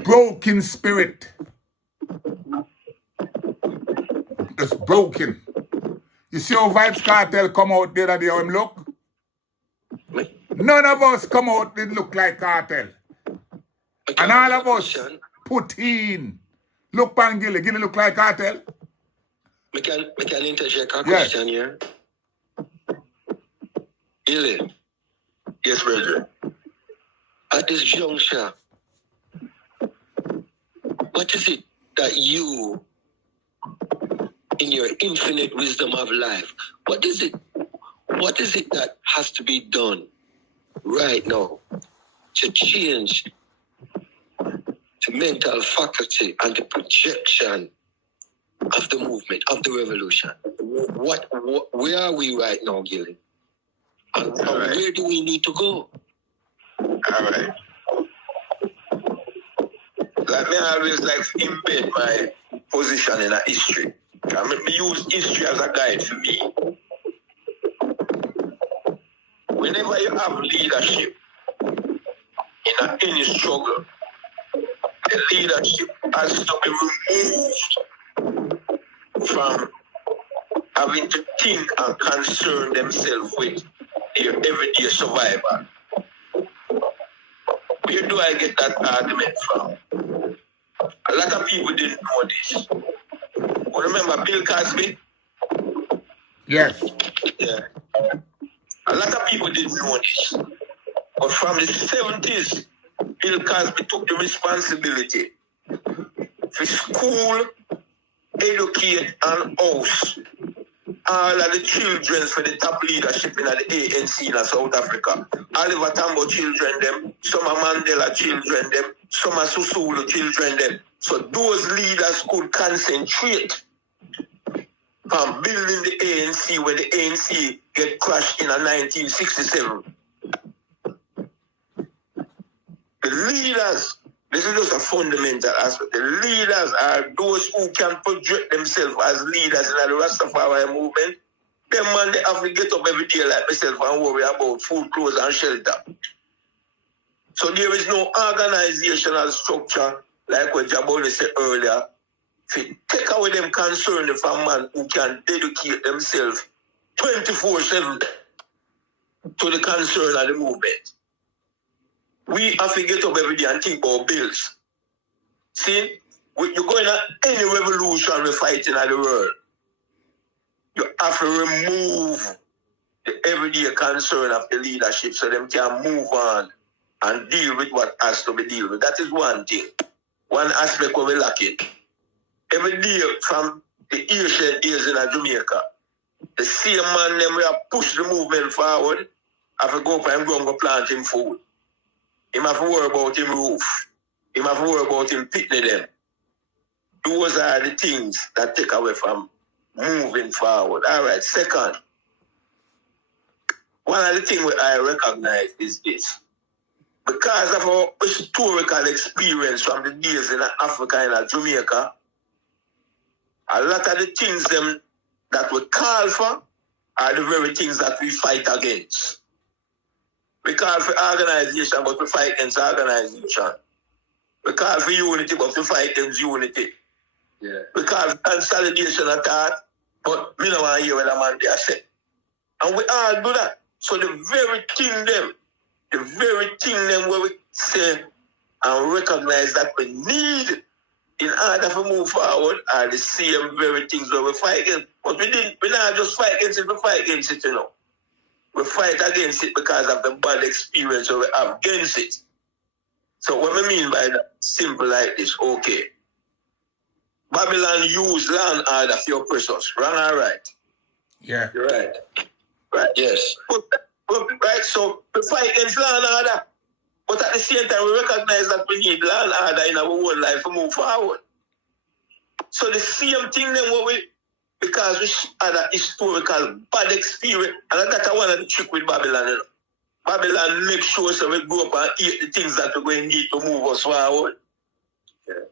Broken spirit. Just broken. You see how Vibes Cartel come out there and how him look? None of us come out did look like Cartel. And all of us put in. Look pan Gillie. Gillie look like Cartel. I can interject a question here. Gillie. Yes, brother. At this juncture, what is it that you, in your infinite wisdom of life, what is it that has to be done right now to change the mental faculty and the projection of the movement, of the revolution? Where are we right now, Gillie? And where do we need to go? All right. Like me, I always like to embed my position in a history. I mean, me use history as a guide for me. Whenever you have leadership in any struggle, the leadership has to be removed from having to think and concern themselves with their everyday survival. Where do I get that argument from? A lot of people didn't know this. But remember Bill Cosby? Yes. Yeah. A lot of people didn't know this. But from the 70s, Bill Cosby took the responsibility for school, educate, and house all of the children for the top leadership in the ANC in South Africa. Oliver Tambo children them, some are Mandela children them, some are Susulu children them. So those leaders could concentrate on building the ANC when the ANC get crushed in 1967. The leaders, this is just a fundamental aspect. The leaders are those who can project themselves as leaders in the Rastafari movement. Them man, they have to get up every day like myself and worry about food, clothes, and shelter. So there is no organizational structure, like what JahBunny said earlier, to take away them concern from man who can dedicate themselves 24/7 to the concern of the movement. We have to get up every day and think about bills. See, you're going to any revolution we're fighting in the world, you have to remove the everyday concern of the leadership so them can move on and deal with what has to be dealt with. That is one thing. One aspect where we're lacking. Every day from the ancient days in Jamaica, the same man them we have pushed the movement forward, have to go up and go plant him food. Him have to worry about him roof. Him have to worry about him picnic them. Those are the things that take away from moving forward. All right, second. One of the things I recognize is this. Because of our historical experience from the days in Africa and Jamaica, a lot of the things them that we call for are the very things that we fight against. We call for organization, but we fight against organization. We call for unity, but we fight against unity. Yeah. We call for consolidation of thought, but we don't want to hear what a man they say. And we all do that. So the very thing them where we say and recognize that we need in order to move forward are the same very things where we fight against. But we not just fight against it, we fight against it, you know. We fight against it because of the bad experience we have against it. So what I mean by that, simple like this, okay. Babylon used land order for your oppressors, wrong or right? Yeah. You're right. Right? Yes. But, right, so we fight against land order. But at the same time, we recognize that we need land order in our own life to move forward. So the same thing then what we, because we had a historical bad experience, and that's one of the trick with Babylon. You know? Babylon make sure so we grow up and eat the things that we're going to need to move us forward. Yeah.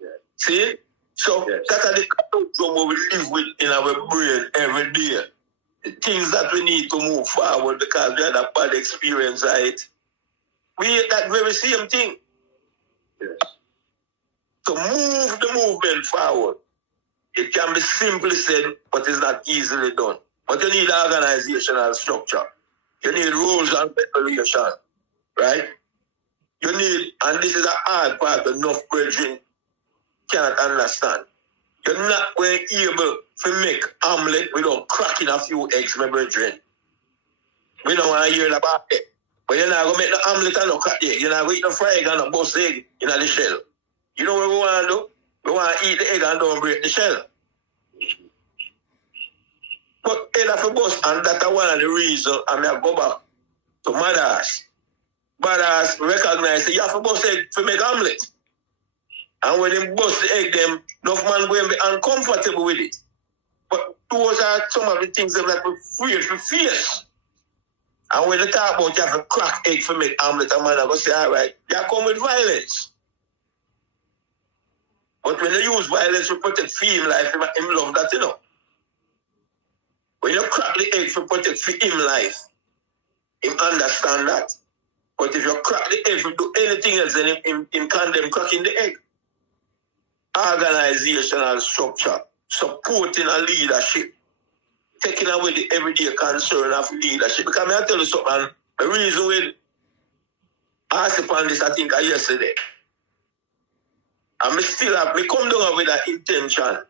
Yeah. See? So that's the conundrum we live with in our brain every day. The things that we need to move forward because we had a bad experience, right? We hate that very same thing. Yes. To move the movement forward, it can be simply said, but it's not easily done. But you need organizational structure. You need rules and regulation, right? You need, and this is a hard part enough brethren cannot understand. You're not going to be able to make omelette without cracking a few eggs, my brethren. We don't want to hear about it. But you're not going to make the omelette and no crack egg. You're not going to eat the fried egg and no bust egg in the shell. You know what we want to do? We want to eat the egg and don't break the shell. But egg have a bust, and that's one of the reasons I may go back to mothers. Mothers recognize that you have to bust egg to make omelette. And when they bust the egg, them enough man going to be uncomfortable with it. But those are some of the things that we're afraid to face. And when they talk about you have to crack egg to make omelette, a man are going to say, all right, you come with violence. But when they use violence to protect him life, him love that, you know. When you crack the egg to protect him life, him understand that. But if you crack the egg to do anything else, then him condemn cracking the egg. Organizational structure, supporting a leadership, taking away the everyday concern of leadership. Because I tell you something, the reason we asked upon this, I think, yesterday. And me still have, me come down with that intention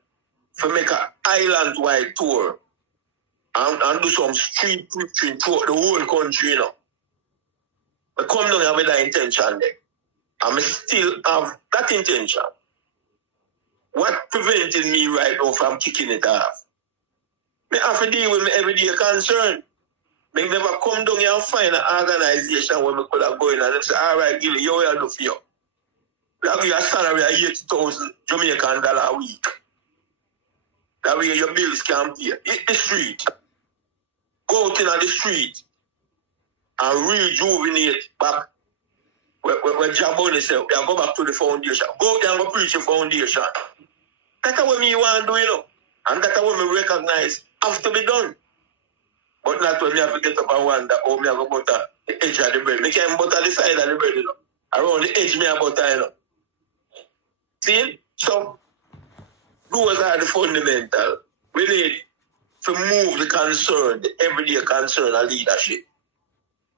to make an island-wide tour and do some street preaching throughout the whole country, you know. I come down with that intention there. And me still have that intention. What prevented me right now from kicking it off? I have to deal with my everyday concern. I never come down here and find an organization where I could have gone and say, all right, Gillie, you will do for you. I'll give you a salary of 80,000 Jamaican dollars a week. That way your bills can pay. Hit the street. Go out in the street and rejuvenate back where JahBunny said, we go back to the foundation. Go out there and go preach the foundation. That's what me want to do, you know. And that's what me recognize have to be done. But not when me have to get up and wonder, oh, me have to butter the edge of the bread. Me can't butter the side of the bread, you know. Around the edge, me have butter, you know. See? So, those are the fundamental. We need to move the concern, the everyday concern of leadership.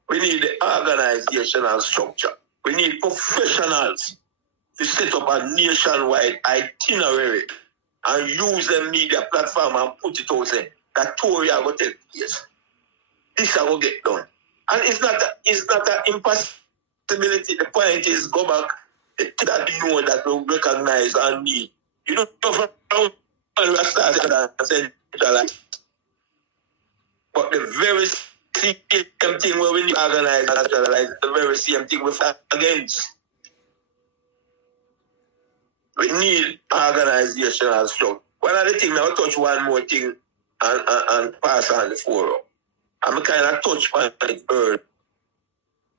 We need the organizational structure. We need professionals to set up a nationwide itinerary and use the media platform and put it out there. That tour you are going to take place. This will get done. And it's not an impossibility. The point is, go back that you know that we recognize and need. You don't know from Rasta and centralized. But the very same thing where we need to organize and centralize, the very same thing we fight against. We need organizational structure. One of the things, I'll touch one more thing and pass on the forum. I'm kind of touch on it early.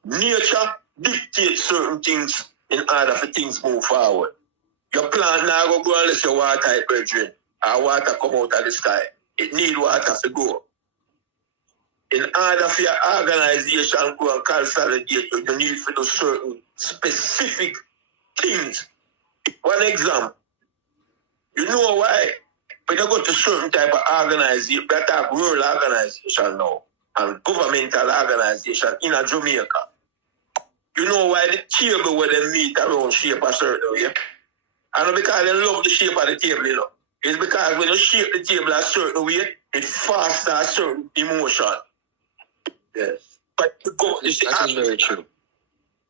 Nature dictates certain things in order for things move forward. Your plant now go grow unless your water is brethren or water come out of the sky. It needs water to grow. In order for your organization to grow and consolidate, you need to do certain specific things. One example, you know why? When you go to certain type of organization, that type of rural organization now, and governmental organization in a Jamaica. You know why the table where they meet around shape a certain way? And not because they love the shape of the table, you know. It's because when you shape the table a certain way, it fosters a certain emotion. Yes. But that is very true.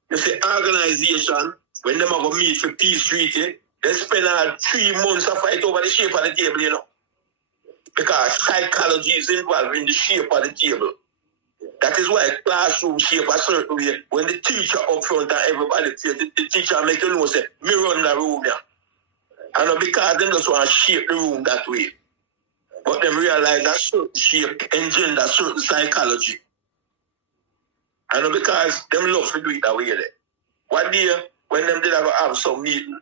You see, organization, when they go meet for peace treaty, they spend 3 months to fight over the shape of the table, you know. Because psychology is involved in the shape of the table. That is why classroom shape a certain way. When the teacher up front and everybody, the teacher make you know, say, me run the room here. And not because they just want to shape the room that way. But them realize that certain shape engender certain psychology. And not because them love to do it that way. One day, when them did have some meeting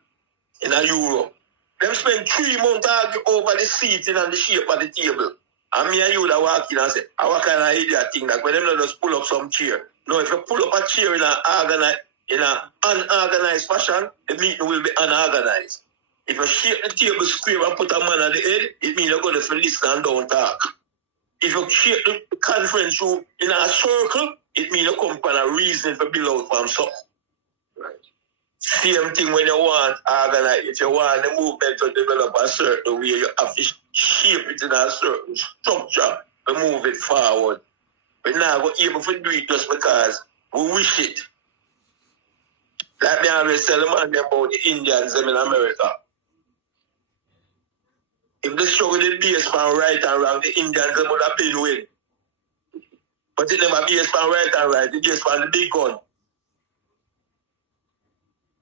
in Europe, them spend 3 months arguing over the seating and the shape of the table. And me and you that walk in and say, what kind of idiot thing that when them not just pull up some chair. No, if you pull up a chair in an unorganized fashion, the meeting will be unorganized. If you shape the table square and put a man at the head, it means you're going to listen and don't talk. If you shape the conference room in a circle, it means you come upon a reason for build out from something. Right. Same thing when you want organize. If you want the movement to develop a certain way, you have to shape it in a certain structure to move it forward. We're not able to do it just because we wish it. Like me always tell the man about the Indians in America. If the struggle is based on right and wrong, the Indians would have been win. But it never based on right and right, it's based on the big gun.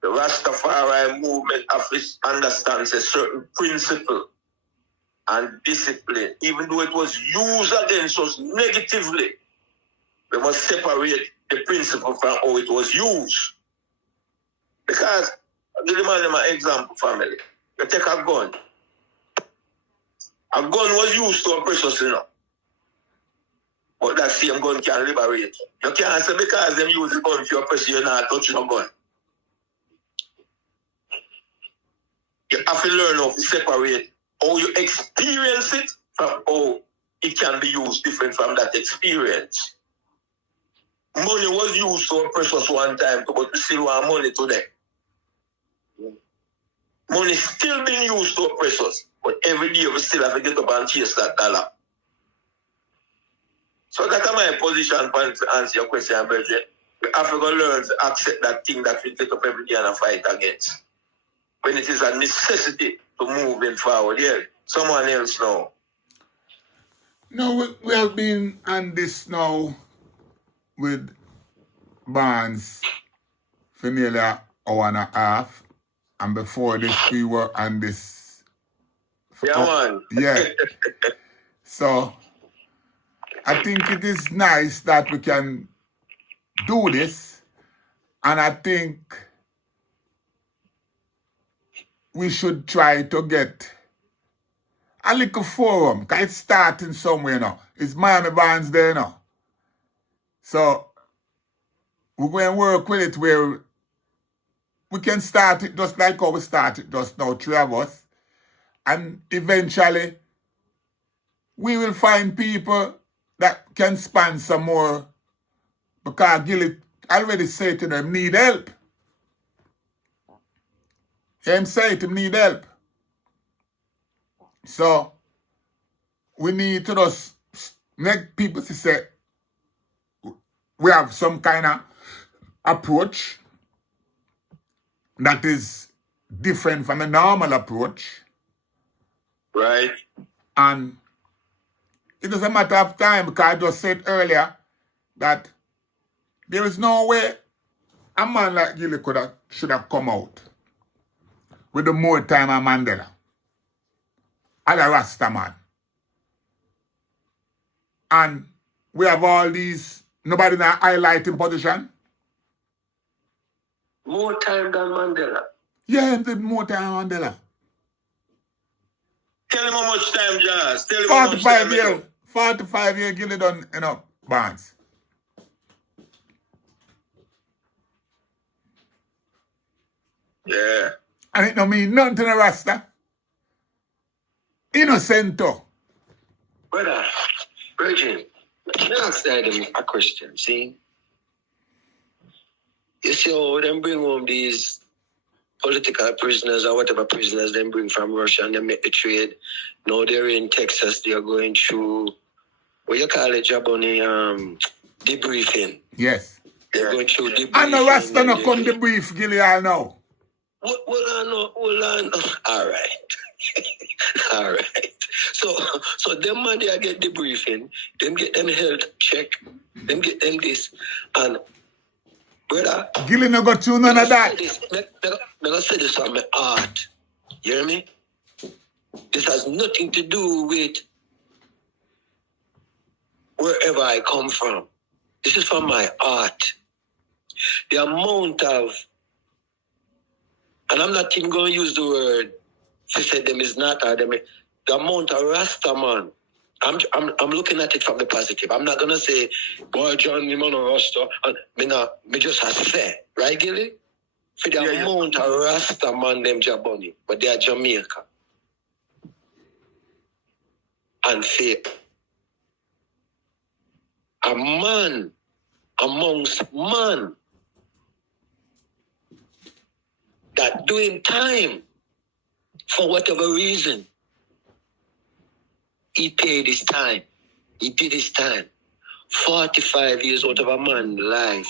The Rastafari movement understands a certain principle and discipline. Even though it was used against us negatively, we must separate the principle from how it was used. Because, I'll give you an example, family. You take a gun. A gun was used to oppress us, you know. But that same gun can liberate. You can't say because them use the gun to oppress you, you're not touching a gun. You have to learn how to separate how you experience it from how it can be used different from that experience. Money was used to oppress us one time, but we still want money today. Money still being used to oppress us, but every day we still have to get up and chase that dollar. So that's my position to answer your question, Bridget. We have to learn to accept that thing that we get up every day and fight against. When it is a necessity to moving forward. Yeah, someone else now. No, we have been on this now with Barnes for nearly an hour and a half. And before this, we were on this. Yeah, man. Yeah. So, I think it is nice that we can do this. And I think we should try to get a little forum, because it's starting somewhere now. It's Miami Barnes there now. So, we're going to work with it where we can start it just like how we started just now, 3 of us. And eventually, we will find people that can sponsor more, because Gillie already said to them, need help. Him say to need help. So, we need to just make people to say, we have some kind of approach that is different from the normal approach. Right. And it is a matter of time, because I just said earlier that there is no way a man like Gillie should have come out with the more time of Mandela. As a Rasta man. And we have all these, nobody in a highlighting position. More time than Mandela. Yeah, he did more time than Mandela. Tell him how much time, Jazz. Tell him how much 45 time. years. 45 years, Gillie done, Barnes. Yeah. And it don't mean nothing to the Rasta. Innocento. Brother, Virgin, ask them a question, see? You see how them bring home these political prisoners or whatever prisoners they bring from Russia and they make the trade. Now they're in Texas, they're going through, what you call it, JahBunny, debriefing. Yes. They're going through debriefing. And the Rasta no come debrief, Gillie, I know. Hold on. All right. All right. So them man they get debriefing, them get them health check, them get them this, and brother, Gillie no got through none of that. I say this on my art. You hear me? This has nothing to do with wherever I come from. This is from my art. The amount of, and I'm not even going to use the word, she said them is not, or them, the amount of Rasta man, I'm looking at it from the positive. I'm not going to say, boy, John, you man a Rasta, and me just have say, right, Gillie? For the amount of Rasta man, them JahBunny, but they are Jamaica. And for a man amongst man that doing time for whatever reason, he paid his time. He did his time. 45 years out of a man's life.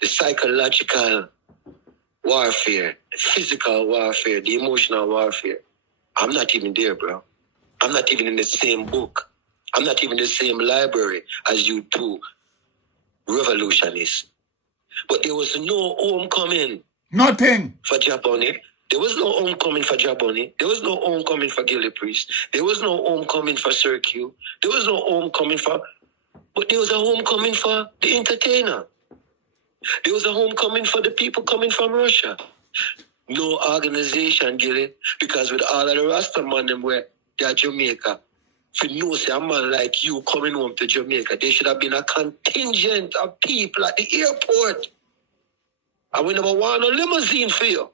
The psychological warfare, the physical warfare, the emotional warfare. I'm not even there, bro. I'm not even in the same book. I'm not even in the same library as you two revolutionists. But there was no homecoming. Nothing. For JahBunny. There was no homecoming for JahBunny. There was no homecoming for Gillie Priest. There was no homecoming for Sir Q. There was no homecoming for... But there was a homecoming for the entertainer. There was a homecoming for the people coming from Russia. No organization, Gillie, because with all of the Rasta man, them were they're Jamaica. For no say a man like you coming home to Jamaica, there should have been a contingent of people at the airport. And we never want a limousine for you.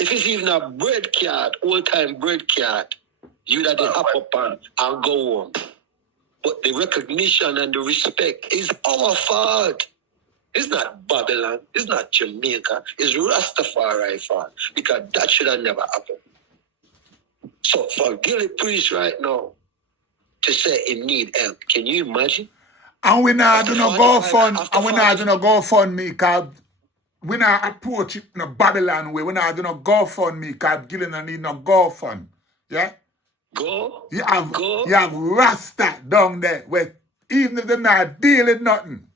If it's even a bread cart, old-time bread cart, you'd have to hop up and go home. But the recognition and the respect is our fault. It's not Babylon. It's not Jamaica. It's Rastafari fault. Because that should have never happened. So for Gillie Priest right now to say he need help, can you imagine? And we not do no GoFundMe, because we not approach it in a Babylon way. We not do no GoFundMe, because Gillie no need no GoFund. Yeah? You have Rasta down there, where even if they're not dealing nothing,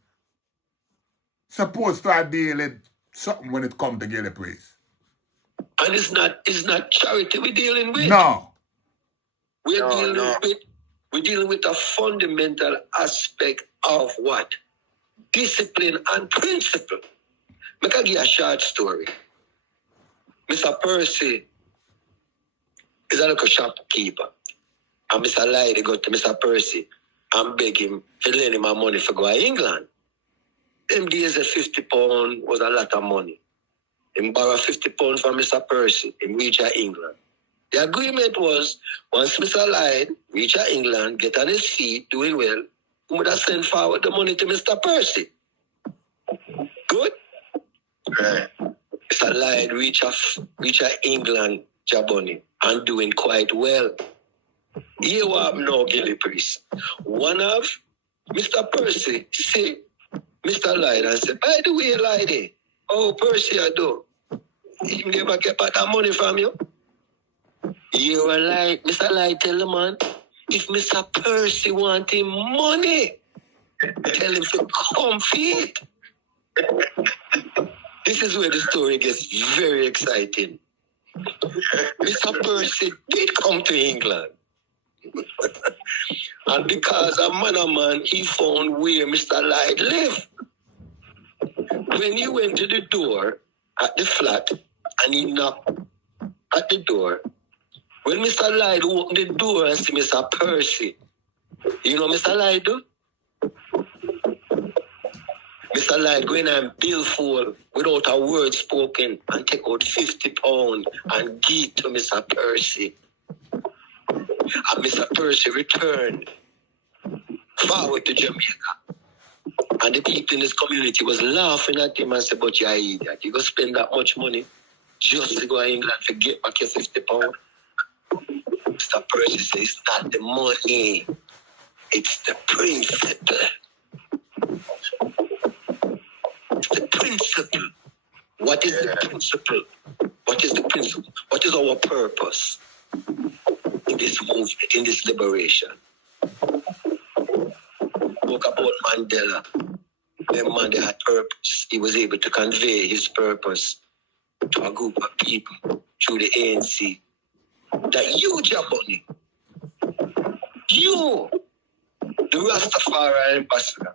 supposed to have dealing something when it comes to Gillie Priest. And it's not charity we're dealing with. No. We're dealing with a fundamental aspect of what? Discipline and principle. I can give you a short story. Mr. Percy is a little shopkeeper. And Mr. Lyde go to Mr. Percy and beg him to lend him money for go to England. Them days of £50 was a lot of money. He borrowed £50 from Mr. Percy and reach England. The agreement was, once Mr. Lyde reach England, get on his feet, doing well, he would have sent forward the money to Mr. Percy. Good? Right. Mr. Lyde reach England, JahBunny, and doing quite well. Here we have now Gillie Priest. One of Mr. Percy see Mr. Lyde and say, by the way, Lyde, oh, Percy, I do. He never get back that money from you. You are like, Mr. Lyde tell the man, if Mr. Percy want him money, tell him to come feed. This is where the story gets very exciting. Mr. Percy did come to England. And because a man, he found where Mr. Lyde lived. When he went to the door at the flat and he knocked at the door, when Mr. Lyde opened the door and see Mr. Percy, you know Mr. Lyde do? Mr. Lyde go in and billfold without a word spoken and take out £50 and give it to Mr. Percy. And Mr. Percy returned forward to Jamaica. And the people in this community was laughing at him and said, but you're an idiot. You go spend that much money just to go to England to get back your £50. Mr. Percy says it's not the money, it's the principle. It's the principle. What is the principle? What is the principle? What is our purpose in this movement, in this liberation? Spoke about Mandela. When Mandela had purpose, he was able to convey his purpose to a group of people through the ANC. That you, JahBunny, you, the Rastafari ambassador,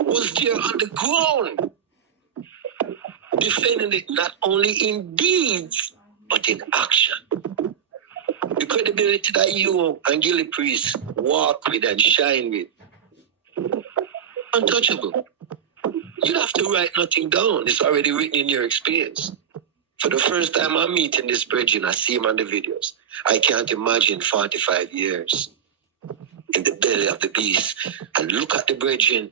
was there on the ground, defending it not only in deeds, but in action. The credibility that you and Gillie Priest walk with and shine with, untouchable. You don't have to write nothing down. It's already written in your experience. For the first time I'm meeting this brethren, I see him on the videos. I can't imagine 45 years in the belly of the beast. And look at the brethren.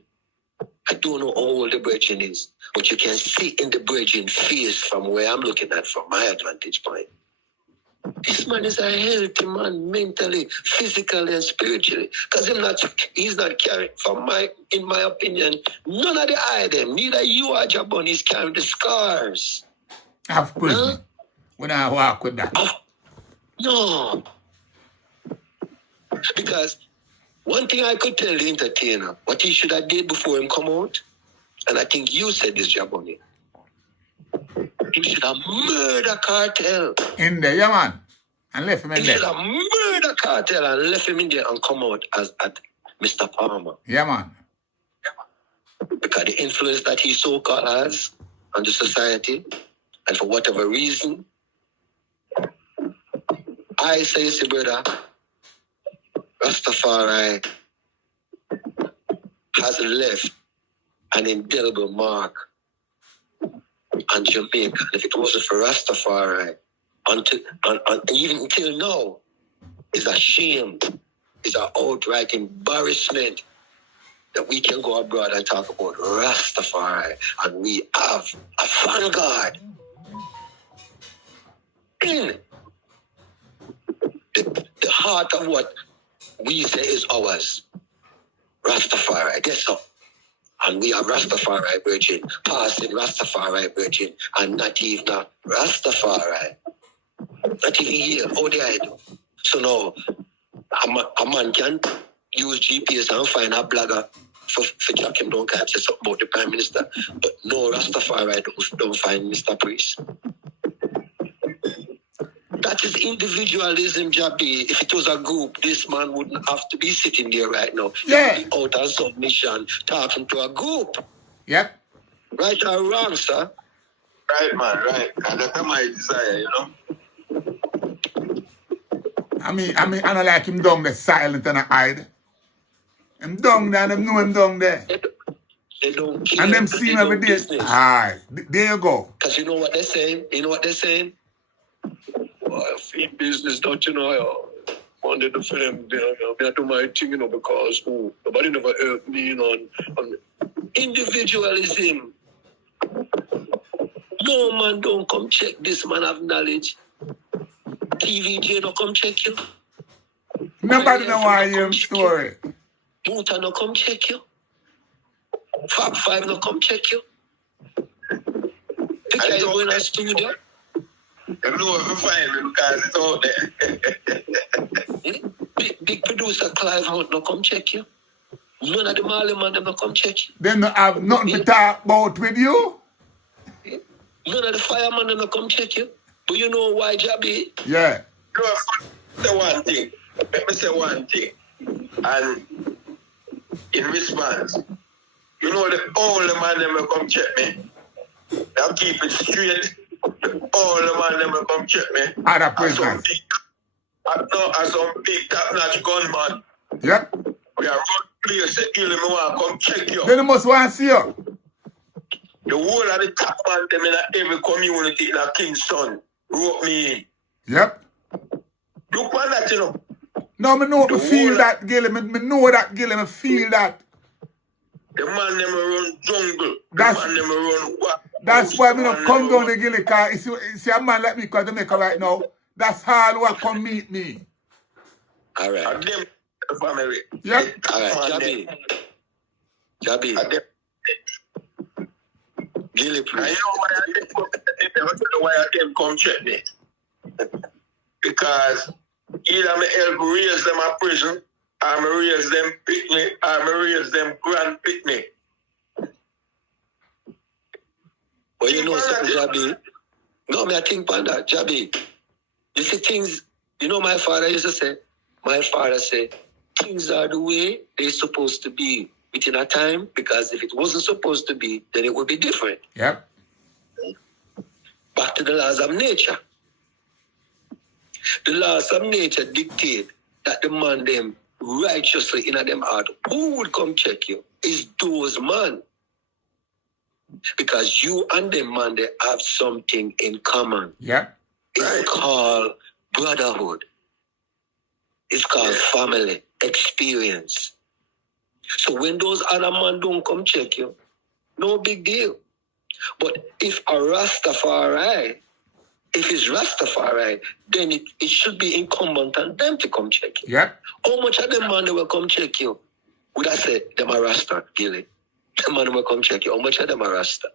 I don't know how old the brethren is, but you can see in the brethren face from where I'm looking at from my advantage point. This man is a healthy man, mentally, physically, and spiritually. Because he's not carrying, in my opinion, none of the item, neither you or JahBunny is carrying the scars. Of prison. When I walk with that. No. Because one thing I could tell the entertainer, what he should have did before him come out, and I think you said this, JahBunny, he should have murdered cartel. In there, yeah, man. And left him in He there. should have murdered cartel and left him in there and come out as at Mr. Palmer. Yeah, man. Because the influence that he so-called has on the society, and for whatever reason, I say, brother, Rastafari has left an indelible mark on Jamaica. And if it wasn't for Rastafari, even until now, it's a shame, it's an outright embarrassment that we can go abroad and talk about Rastafari, and we have a vanguard in the heart of what we say is ours. Rastafari, guess so. And we have Rastafari virgin, passing Rastafari virgin, and not even a Rastafari. Not even here, how they I do. So now, a man can use GPS and find a blogger for Jack him down, can't say something about the Prime Minister, but no Rastafari don't find Mr. Priest. That is individualism, Jabi. If it was a group, this man wouldn't have to be sitting there right now. Yeah. He'd be out of submission, talking to a group. Yep. Right or wrong, sir? Right, man, right. And that's my desire, you know. I don't like him down there silent and hide. Him down there, and them know him down there. They don't care. And them see him every day. Aye. There you go. Because you know what they're saying? You know what they're saying? Well, feed business, don't you know? I wanted to film, I do my thing, because nobody never helped me on individualism. No man don't come check this man have knowledge. TVJ don't come check you. Nobody know why you story. Muta no come check you. Fab 5 no come check you. Think I go in a studio. You know if you find me because it's out there. Big producer Clive Hunt no come check you. None of the Marley man them no come check you. They don't have nothing to talk about with you. None of the fireman them no come check you. But you know why, Jabi? Yeah. You know, say one thing. Let me say one thing. And in response, you know the older man them will come check me. They'll keep it straight. The older man them will come check me. Other prisoners. As some big top-notch gunman. Yep. We are run place to kill him, we want to come check you. They must want to see you. The whole of the top man them in every community in Kingston wrote me in. Yep. Look on that, you know. No, me know, The me feel whole- that, Gillie. Me know that, Gillie. Me feel that. The man never run jungle. That's- The man never run what? That's why me not come down the Gillie, because you see a man like me called Jamaica right now, that's all who come meet me. All right. And them family. Yep. All right, Jabby. Gillie, And you know why I didn't come check me? Because either me help raise them a prison, or me raise them picnic, or me raise them grand picnic. Well, you know something, Jabby? No, me I think on that, Jabby. You see things, you know my father used to say, things are the way they're supposed to be within a time, because if it wasn't supposed to be, then it would be different. Yep. Back to the laws of nature. The laws of nature dictate that the man them righteously in them heart. Who would come check you? Is those man. Because you and them man, they have something in common. Yep. It's called brotherhood. It's called family, experience. So when those other men don't come check you, no big deal. But if a Rastafari, if it's Rastafari, then it should be incumbent on them to come check you. Yep. How much of them man they will come check you? Would I say them are Rasta, Gillie? The man will come check you. How much of them are Rasta?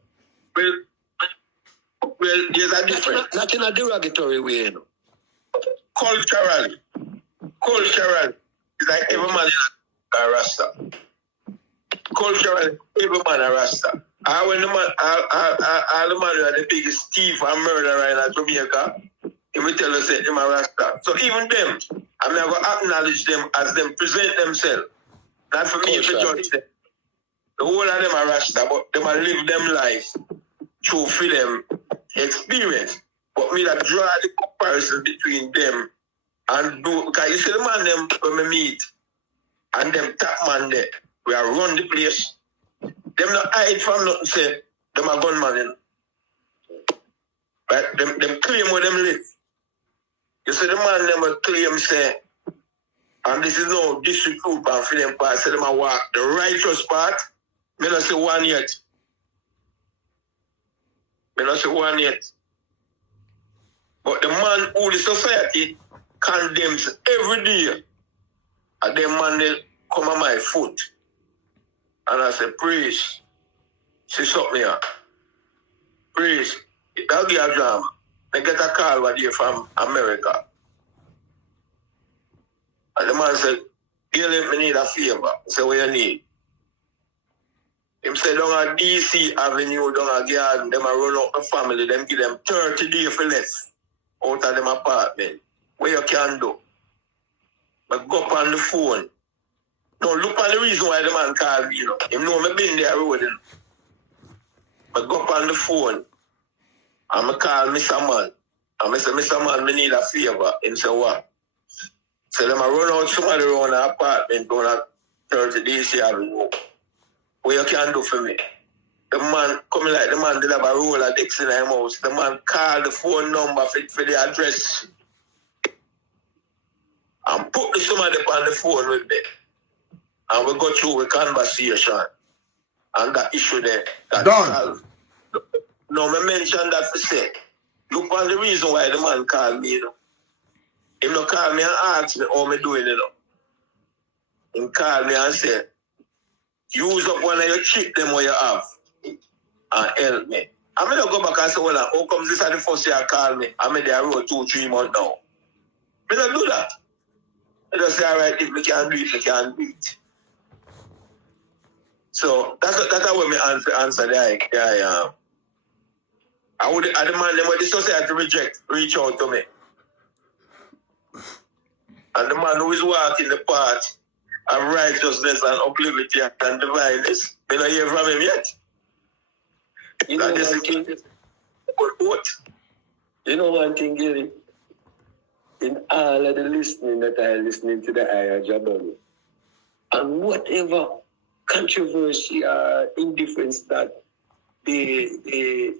Well, there's a difference. Not in a derogatory way, you know. Culturally, it's like every man is a Rasta. Culturally, every man a Rasta. And when the man, all the man who are the biggest thief and murderer in Jamaica, he will tell us that they're a Rasta. So even them, I'm not going to acknowledge them as them present themselves. Not for me to judge them. The whole of them are Rasta, but they might live them life through freedom experience. But me that draw the comparison between them and do, because you see the man them when we meet and them top man there, we are run the place. Them not hide from nothing, say them are gunman, you know. But them claim where them live. You see the man them will claim say, and this is no disrespect and for them part, say them a walk the righteous part. Me not say one yet. But the man who the society condemns every day, and the man they come on my foot. And I say, praise. See something here. Praise. That'll be a drama. I get a call one day from America. And the man said, Gillie, me need a favor. I said, what you need? Him say down at DC Avenue, down at garden, them a run out the family, them give them 30 days for less out of them apartment. What you can do? But go up on the phone. No, look on the reason why the man called me, you know. Him know me been there road, you know. But go up on the phone and I call Mr. Man. And I say, Mr. Man, me need a favor. Him say, what? So them a run out somebody around the apartment down at 30 DC Avenue. What you can do for me? The man coming like the man did have a roll of dicks in his house. The man called the phone number for the address. And put the somebody on the phone with me. And we go through a conversation. And that issue there got solved. No, I mentioned that to say, look on the reason why the man called me, you know. He not call me and ask me how me doing, you know. He called me and said, use up one of your chip them what you have and help me. I'm going to go back and say, well, how come this is the first year call me? I'm in there road 2-3 months now. I don't do that. I just say, all right, if we can do it, we can do it. So that's how we answer that. I would demand them what the society reject, reach out to me. And the man who is walking the path of righteousness and uplifting and divineness, we don't hear from him yet. You know one thing? What? You know one thing, Gillie? In all of the listening that I listening to the JahBunny, and whatever controversy or indifference that the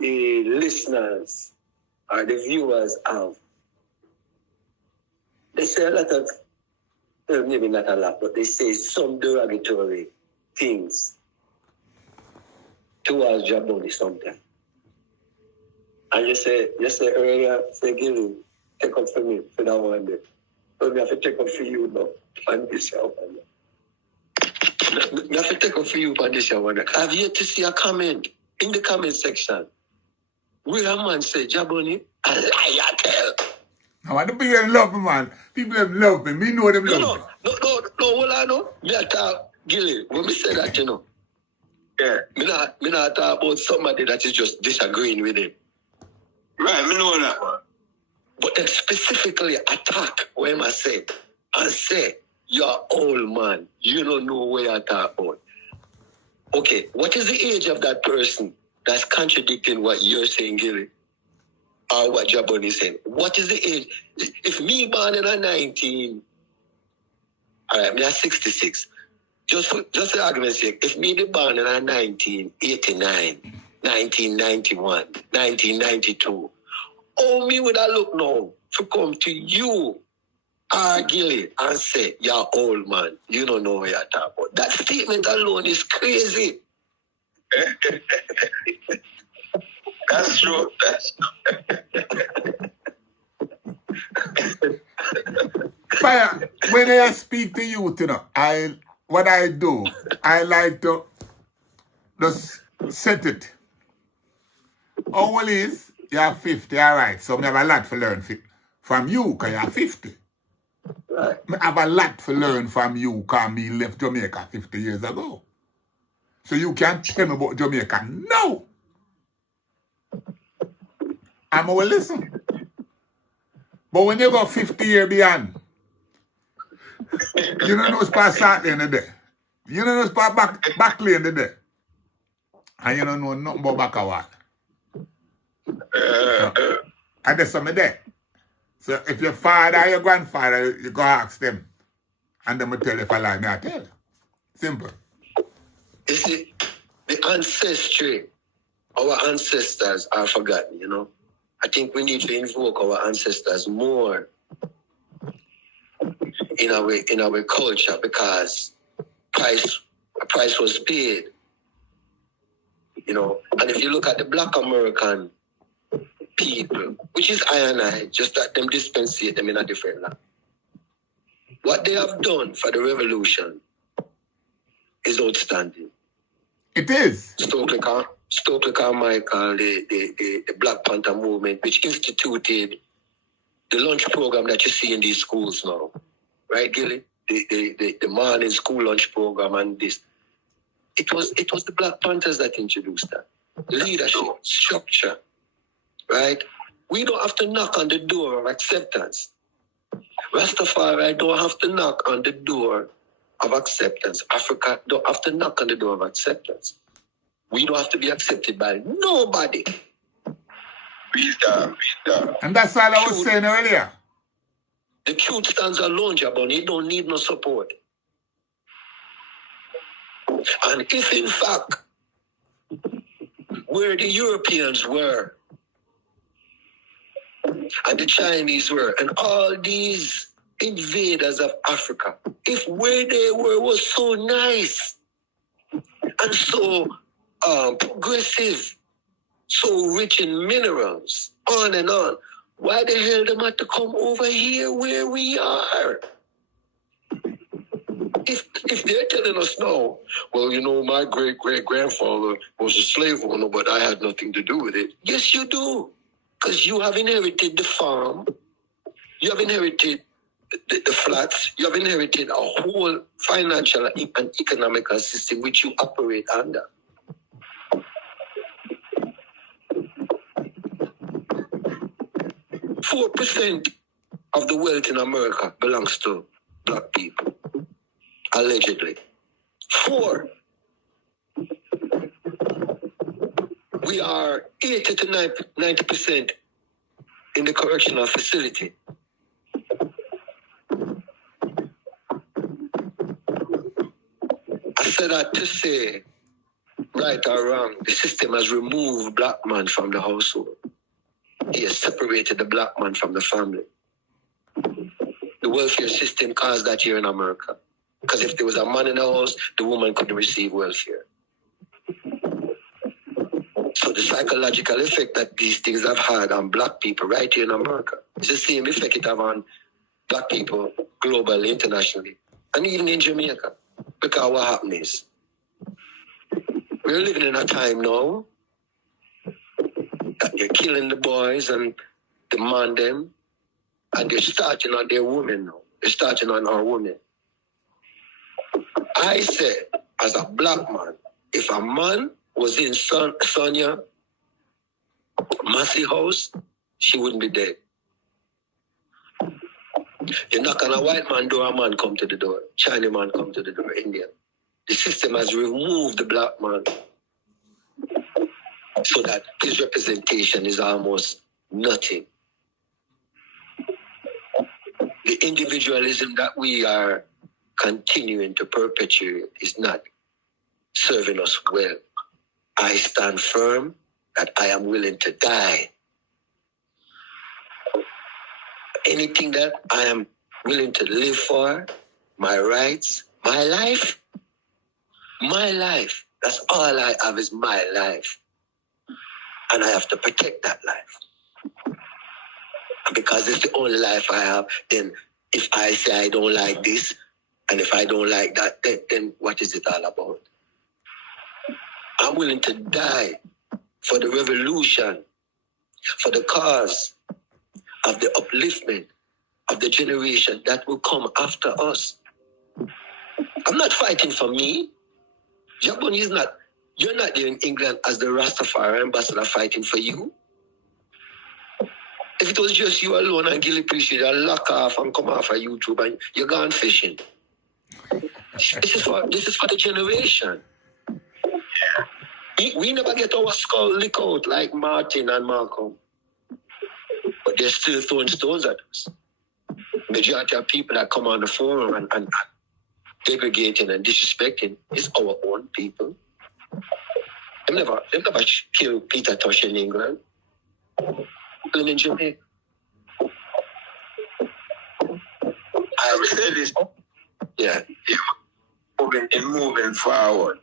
listeners or the viewers have, they say a lot of, well, maybe not a lot, but they say some derogatory things towards JahBunny sometimes. And you say earlier, say Gillie, take up for me for that one day. But me have to take up for you now on this one. Me have to take up for you on this one. I've yet to see a comment in the comment section where a man say, JahBunny, a liar tell. Now, the people them love me, man. People them love me. Me know them love me. No, what I know, me I talk, Gillie, when me say that, you know, yeah, me not talk about somebody that is just disagreeing with him. Right, me know that one. But then specifically attack when I say, you're old man, you don't know where I talk about. Okay, what is the age of that person that's contradicting what you're saying, Gillie? Or what JahBunny is saying? What is the age? If me born in a 19, all right, me a 66. Just for argument's sake, if me be born in a 1989, 1991, 1992, oh, me would I look now to come to you, Gillie, and say, you're old man, you don't know what you're talking about. That statement alone is crazy. That's true. Fire, when I speak to you, you know, what I do, I like to just set it. All is, you're 50, all right, so I have a lot to learn from you, because you're 50. I have a lot to learn from you, because me left Jamaica 50 years ago. So you can't tell me about Jamaica. No! I'm going to listen. But when you go 50 years beyond, you don't know it's past South Lane today. You don't know it's past back lane today. And you don't know nothing about back a wall. And there's something there. So if your father or your grandfather, you go ask them. And them will tell you if I lie, me I tell you. Simple. You see, the ancestry, our ancestors are forgotten, you know. I think we need to invoke our ancestors more in our culture, because a price was paid, you know. And if you look at the Black American people, which is I and I, just that them dispensate them in a different land. What they have done for the revolution is outstanding. It is. Stokely Carmichael, the Black Panther movement, which instituted the lunch program that you see in these schools now. Right, Gillie? The morning school lunch program and this. It was the Black Panthers that introduced that. Leadership, structure. Right? We don't have to knock on the door of acceptance. Rastafari don't have to knock on the door of acceptance. Africa don't have to knock on the door of acceptance. We don't have to be accepted by nobody. And that's all I was saying earlier. The truth stands alone, JahBunny. It don't need no support. And if in fact, where the Europeans were, and the Chinese were, and all these invaders of Africa, if where they were was so nice and so progressive, so rich in minerals, on and on, why the hell them had to come over here where we are? If they're telling us now, well, you know, my great-great-grandfather was a slave owner, but I had nothing to do with it. Yes, you do. Because you have inherited the farm, you have inherited the flats, you have inherited a whole financial and economical system which you operate under. %4 of the wealth in America belongs to Black people, allegedly. 4. We are 80 to 90% in the correctional facility. I said that to say, right or wrong, the system has removed Black man from the household. He has separated the Black man from the family. The welfare system caused that here in America. Because if there was a man in the house, the woman couldn't receive welfare. So the psychological effect that these things have had on black people right here in America is the same effect it have on black people globally, internationally, and even in Jamaica. Because what happens is, we're living in a time now that they're killing the boys and demand them, and they're starting on their women now. They're starting on our women. I said, as a black man, if a man was in Sonia Massey house, she wouldn't be dead. You knock on a white man door, a man come to the door. Chinese man come to the door, Indian. The system has removed the black man so that his representation is almost nothing. The individualism that we are continuing to perpetuate is not serving us well. I stand firm that I am willing to die. Anything that I am willing to live for, my rights, my life, that's all I have is my life. And I have to protect that life. And because it's the only life I have, then if I say I don't like this, and if I don't like that, then what is it all about? I'm willing to die for the revolution, for the cause of the upliftment of the generation that will come after us. I'm not fighting for me. JahBunny is not, you're not there in England as the Rastafari ambassador fighting for you. If it was just you alone and Gillie Priest, you'd lock off and come off of YouTube and you're gone fishing. This is for the generation. We never get our skull licked out like Martin and Malcolm. But they're still throwing stones at us. Majority of people that come on the forum and degrading and disrespecting is our own people. They never killed Peter Tosh in England. Even in Jamaica. I would say this. Yeah. Moving forward,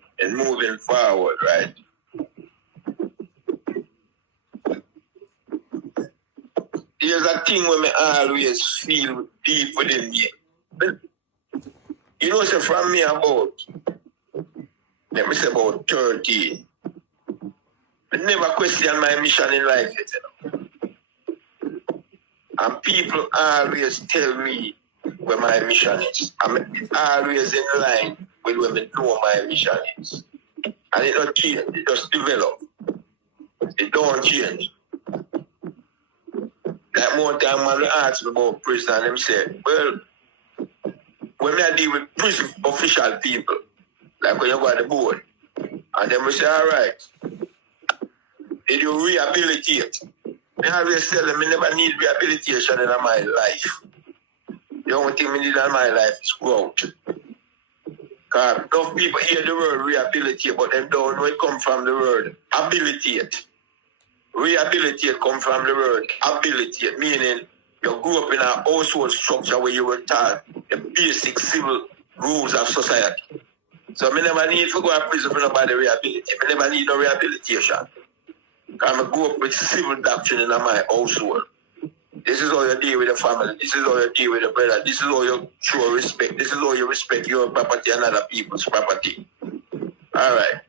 right? There's a thing where I always feel deep within me. You know, so from me about, let me say about 13. I never question my mission in life yet, you know. And people always tell me where my mission is. I mean, it's always in line with where I know my mission is. And it don't change, it just develop. It don't change. Like more time when they ask me about prison, and them say, well, when I deal with prison official people, like when you go to the board, and then we say, all right, did you rehabilitate? I always tell them I never need rehabilitation in my life. The only thing I need in my life is growth. Because enough people hear the word rehabilitate, but they don't know it come from the word habilitate. Rehabilitate come from the word habilitate, meaning you grew up in a household structure where you were taught the basic civil rules of society. So I never need to go to prison for nobody rehabilitate. I never need no rehabilitation. Because I grew up with civil doctrine in my household. This is how you deal with the family. This is how you deal with the brother. This is how you show respect. This is how you respect your property and other people's property. All right.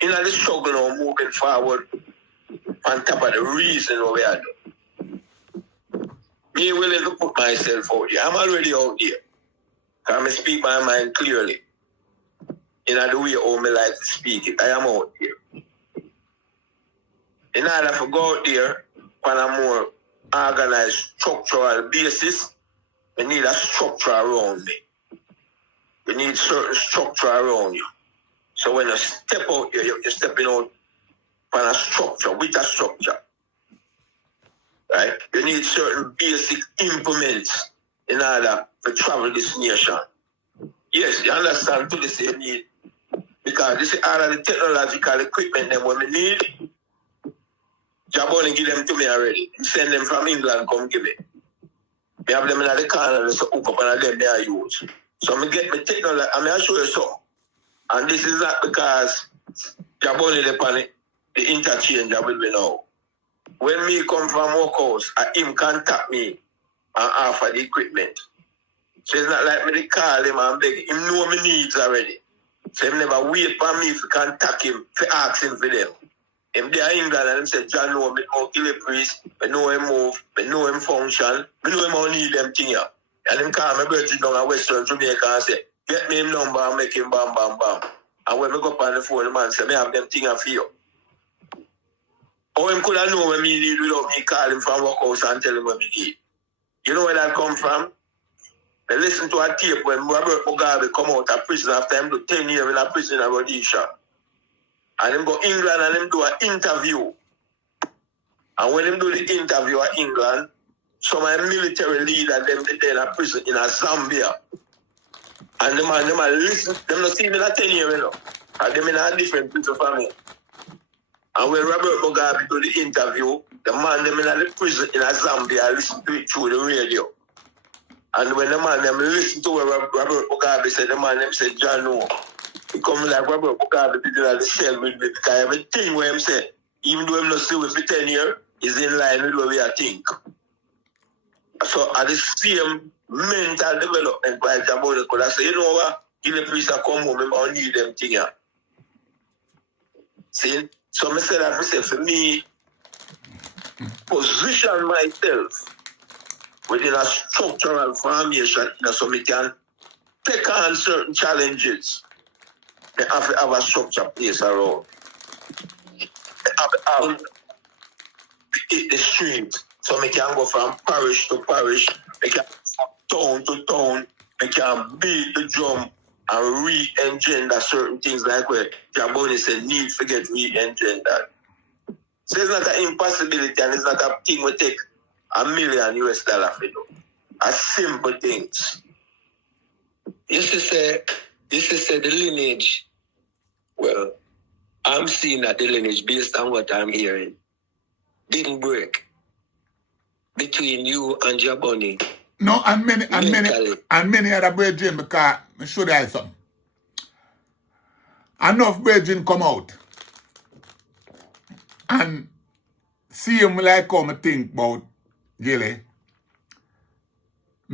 In the struggle now, moving forward, on top of the reason what we are doing. Me willing to put myself out here. I'm already out here. I speak my mind clearly. In the way how I like to speak it, I am out here. In order to go out there on a more organized structural basis, we need a structure around me. We need certain structure around you. So when you step out here, you're stepping out on a structure, with a structure. Right? You need certain basic implements in order to travel this nation. Yes, you understand to this you need. Because this is all of the technological equipment that we need. JahBunny give them to me already. Send them from England, come give it. We have them in the corner, so hook up and them they are use. So me get me technology, I mean I show you so. And this is not because JahBunny the interchange that will be now. When me come from workhouse, him contact me and offer the equipment. So it's not like me to call him and beg him. Him know me needs already. So him never wait for me to contact him, to ask him for them. Him there in England and him say, John know me know Gillie priest, me know him move, me know him function, me know him how need them thing here. And him call me birthday down at Western Jamaica and say, get me him number and make him bam bam bam. And when we go up on the phone, the man say, me have them thing here for you. How him could have known when me need without me call him from workhouse and tell him what me need. You know where that come from? I listen to a tape when Robert Mugabe come out of prison after him do 10 years in a prison in Rhodesia. And him go England and him do an interview. And when him do the interview at England, some of the military leader them they in a prison in a Zambia. And them listen, them not see me in a 10 years, you know. And them in a different prison from me. And when Robert Mugabe do the interview, the man them in the prison in a Zambia listen to it through the radio. And when the man them listen to what Robert Mugabe said, the man them said, John no. He come like Robert Mugabe did in the cell with me because everything where him said, even though him not see with for 10 years, is in line with what we are think. So at the same mental development by JahBunny could I say, you know what? Gillie priest come home, I need them thing here. See? So I said that for me, position myself within a structural formation so we can take on certain challenges. They have to have a structure place around. They have to have the street so we can go from parish to parish, we can from town to town, we can beat the drum and re-engender certain things like where JahBunny said need to get re-engendered. So it's not an impossibility and it's not a thing we take $1 million US for do. A simple things. This is the lineage. Well, I'm seeing that the lineage, based on what I'm hearing, didn't break between you and JahBunny. No, and many other brethren, because I should have something. Enough brethren come out and see him like how I think about Gillie.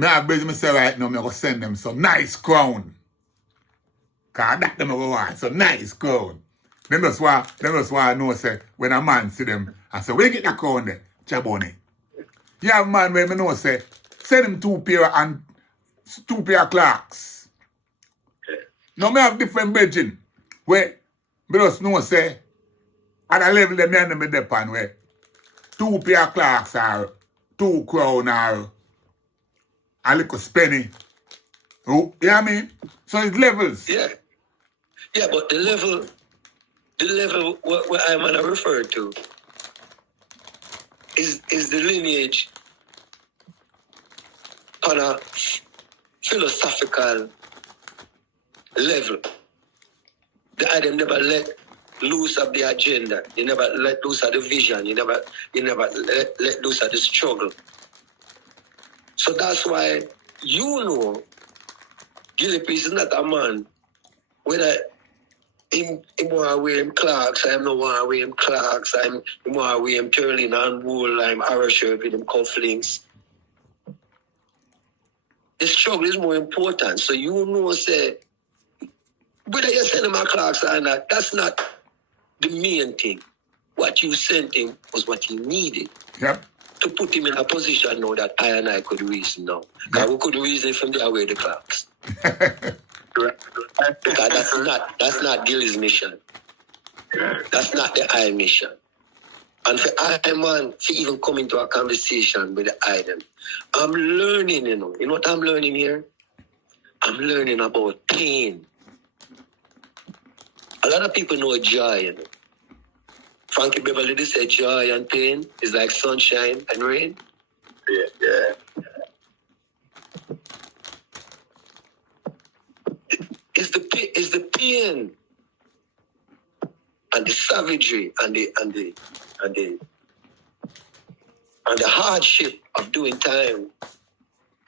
I brethren say right now, I'm going to send them some nice crown. Because that's them I want, some nice crown. Then that's why I know, say, when a man see them, I say, where you get that crown there? JahBunny. You have a man where I know, say, send him two pair of clocks. Now, I have different brethren where I just know, say, at a level them and them depend where 2 pair of clocks or 2 crown or a little spenny. Oh, you know what I mean? So it's levels. Yeah. Yeah, but the level what I'm going to refer to is the lineage on a philosophical level. The item never let loose of the agenda. You never let loose of the vision. You never let loose of the struggle. So that's why you know Gillie priest is not a man whether him want to wear him clocks, I don't want to wear him clocks, I want to wear him curling and wool, I'm Irish shirt with him cufflinks. The struggle is more important. So you know, say, whether you send him a clocks or not, that's not the main thing. What you sent him was what he needed. Yep. To put him in a position now that I and I could reason now. Because we could reason from there away the clocks. Because that's not Gillie's mission. That's not the I mission. And for I man to even come into a conversation with the item, I'm learning, you know. You know what I'm learning here? I'm learning about pain. A lot of people know joy, you know. Frankie Beverly did say joy and pain is like sunshine and rain. Yeah. It's the pain and the savagery and the hardship of doing time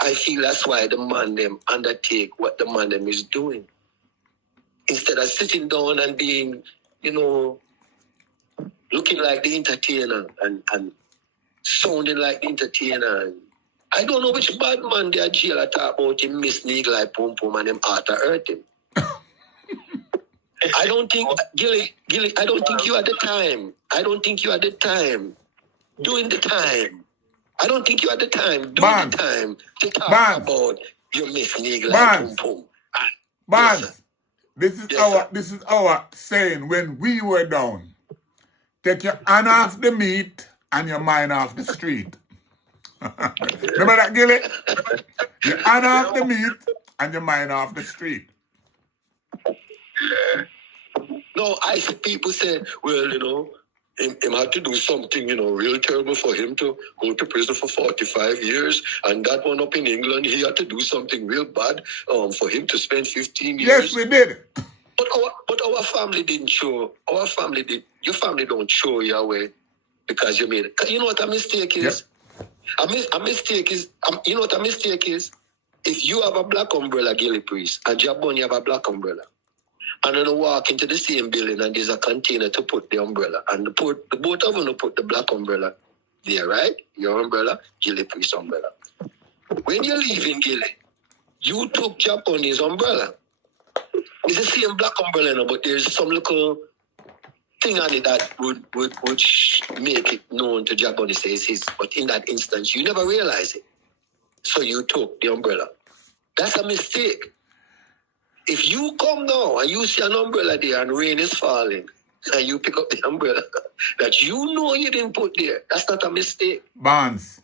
I feel that's why the man them undertake what the man them is doing. Instead of sitting down and being, you know, looking like the entertainer and sounding like the entertainer. I don't know which bad man they are jail at talk about him miss nigga like pum pum and him heart to hurt him. I don't think, Gillie, I don't think you had the time. I don't think you had the time. Doing the time. I don't think you had the time. Doing the time to talk about your miss nigga like pum pum. Barnes, this is our saying when we were down. Take your hand off the meat and your mind off the street. Remember that, Gillie? Your hand off the meat and your mind off the street. No, I see people say, well, you know, him had to do something, you know, real terrible for him to go to prison for 45 years. And that one up in England, he had to do something real bad for him to spend 15 years. Yes, we did. But our family didn't show. Our family did. Your family don't show your way because you made it. You know what a mistake is? Yep. A mistake is, you know what a mistake is? If you have a black umbrella, Gillie Priest, and JahBunny have a black umbrella, and then walk into the same building and there's a container to put the umbrella, and the both of them put the black umbrella there, right? Your umbrella, Gillie Priest umbrella. When you're leaving, Gillie, you took JahBunny's umbrella. It's the same black umbrella, but there's some little thing on it that would make it known to JahBunny says his. But in that instance, you never realize it. So you took the umbrella. That's a mistake. If you come now and you see an umbrella there and rain is falling, and you pick up the umbrella that you know you didn't put there, that's not a mistake. Barnes.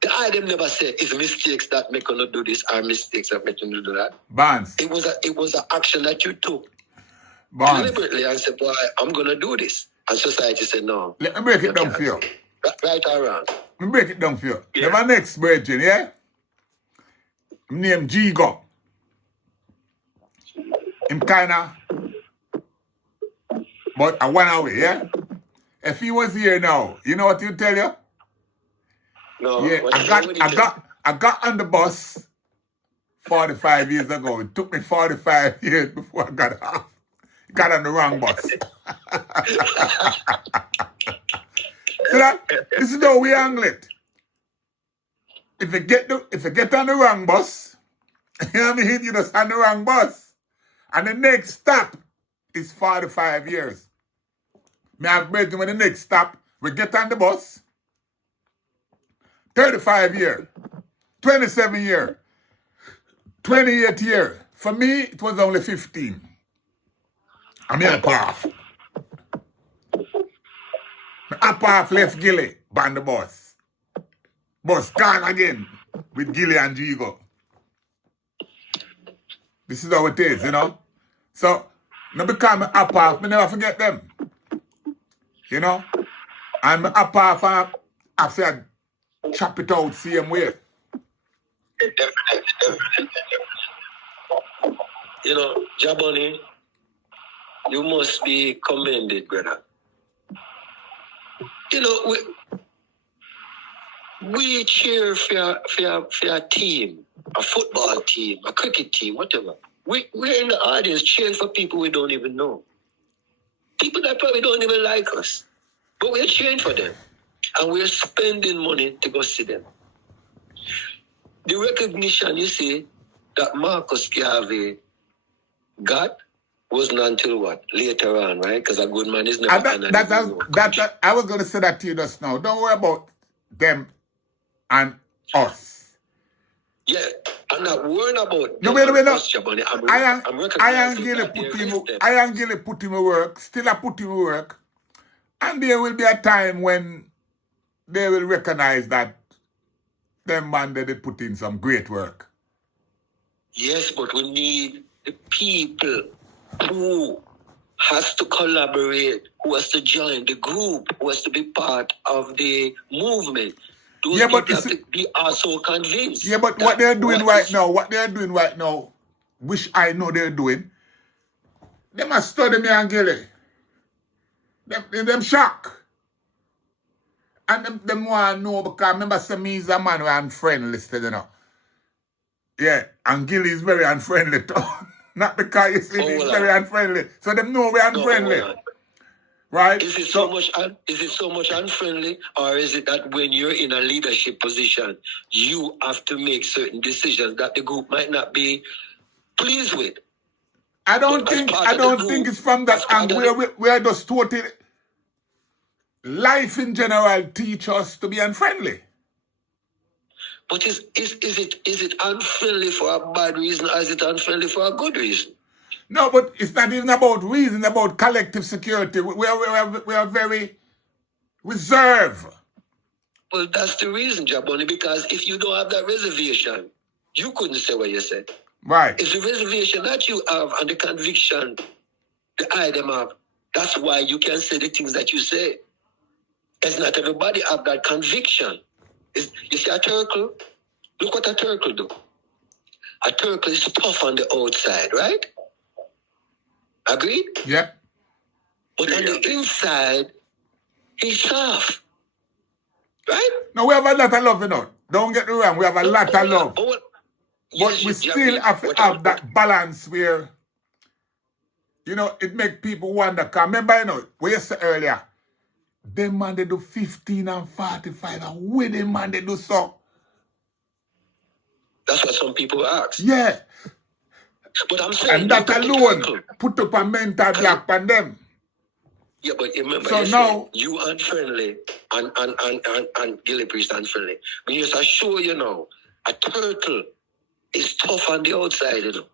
The item never said it's mistakes that make you not do this or mistakes that make you not do that. Barnes. It was an action that you took deliberately and said, boy, I'm gonna do this. And society said no. Let me break it down for you. Right or wrong? Let me break it down for you. Yeah. My next virgin, yeah? Name Jigo. Him kinda but I went away, yeah? If he was here now, you know what he'll tell you? No. Yeah, I got on the bus 45 years ago. It took me 45 years before I got off. Got on the wrong bus. See that? This is how we angle it. If you get on the wrong bus, you know what I mean? You just on the wrong bus. And the next stop is 45 years. Me have breaking with the next stop. We get on the bus. 35 years. 27 years. 28 years. For me, it was only 15. I'm here up off. Up off left Gillie, on the bus. Bus gone again with Gillie and Jigo. This is how it is, you know? So, now because I'm up off, I never forget them. You know? And I'm up off, I said, chop it out same way. Definitely. You know, JahBunny, you must be commended, brother. You know, we cheer for a team, a football team, a cricket team, whatever. We're in the audience cheering for people we don't even know. People that probably don't even like us. But we're cheering for them. And we're spending money to go see them. The recognition, you see, that Marcus Garvey got wasn't until what? Later on, right? Because a good man is never... I was going to say that to you just now. Don't worry about them and us. Yeah, I'm not worrying about no, them wait. us, JahBunny. I'm recognizing that I am Gillie put him to work, still I put him to work. And there will be a time when they will recognize that them man they put in some great work. Yes, but we need the people who has to collaborate, who has to join the group, who has to be part of the movement. Those people have to be also convinced. Yeah, but what they're doing right now, which I know they're doing, they must study me and Gillie. Them shock. And them want to know because remember me is a man who I'm friend listed, you know. Yeah, and Gillie is very unfriendly too. Not because you see Oh, he's hold very on. unfriendly. So them know we're No, hold unfriendly. on. Right? Is it so much unfriendly, or is it that when you're in a leadership position, you have to make certain decisions that the group might not be pleased with? I don't But as think part of the group, it's from that as part angle. of the- We are just totally life in general teach us to be unfriendly. But is it unfriendly for a bad reason, or is it unfriendly for a good reason? No, but it's not even about reason, it's about collective security. We are very reserved. Well, that's the reason, JahBunny, because if you don't have that reservation, you couldn't say what you said. Right. It's the reservation that you have and the conviction the item have. That's why you can say the things that you say. It's not everybody have that conviction. You see a turtle? Look what a turtle do. A turtle is tough on the outside, right? Agreed? Yep. But on the inside, he's soft. Right? No, we have a lot of love, you know. Don't get me wrong, we have a lot of love. But Yes, we still have to have that balance where, you know, it makes people wonder. Because remember, you know, what you said earlier, them man, they do 15 and 45, and with them man, they do so. That's what some people ask. Yeah. But I'm saying, And that look at the alone turtle. put up a mental block on them. Yeah, but remember, So you now- said you unfriendly and Gillie Priest unfriendly. But you just show you know, a turtle is tough on the outside, you know,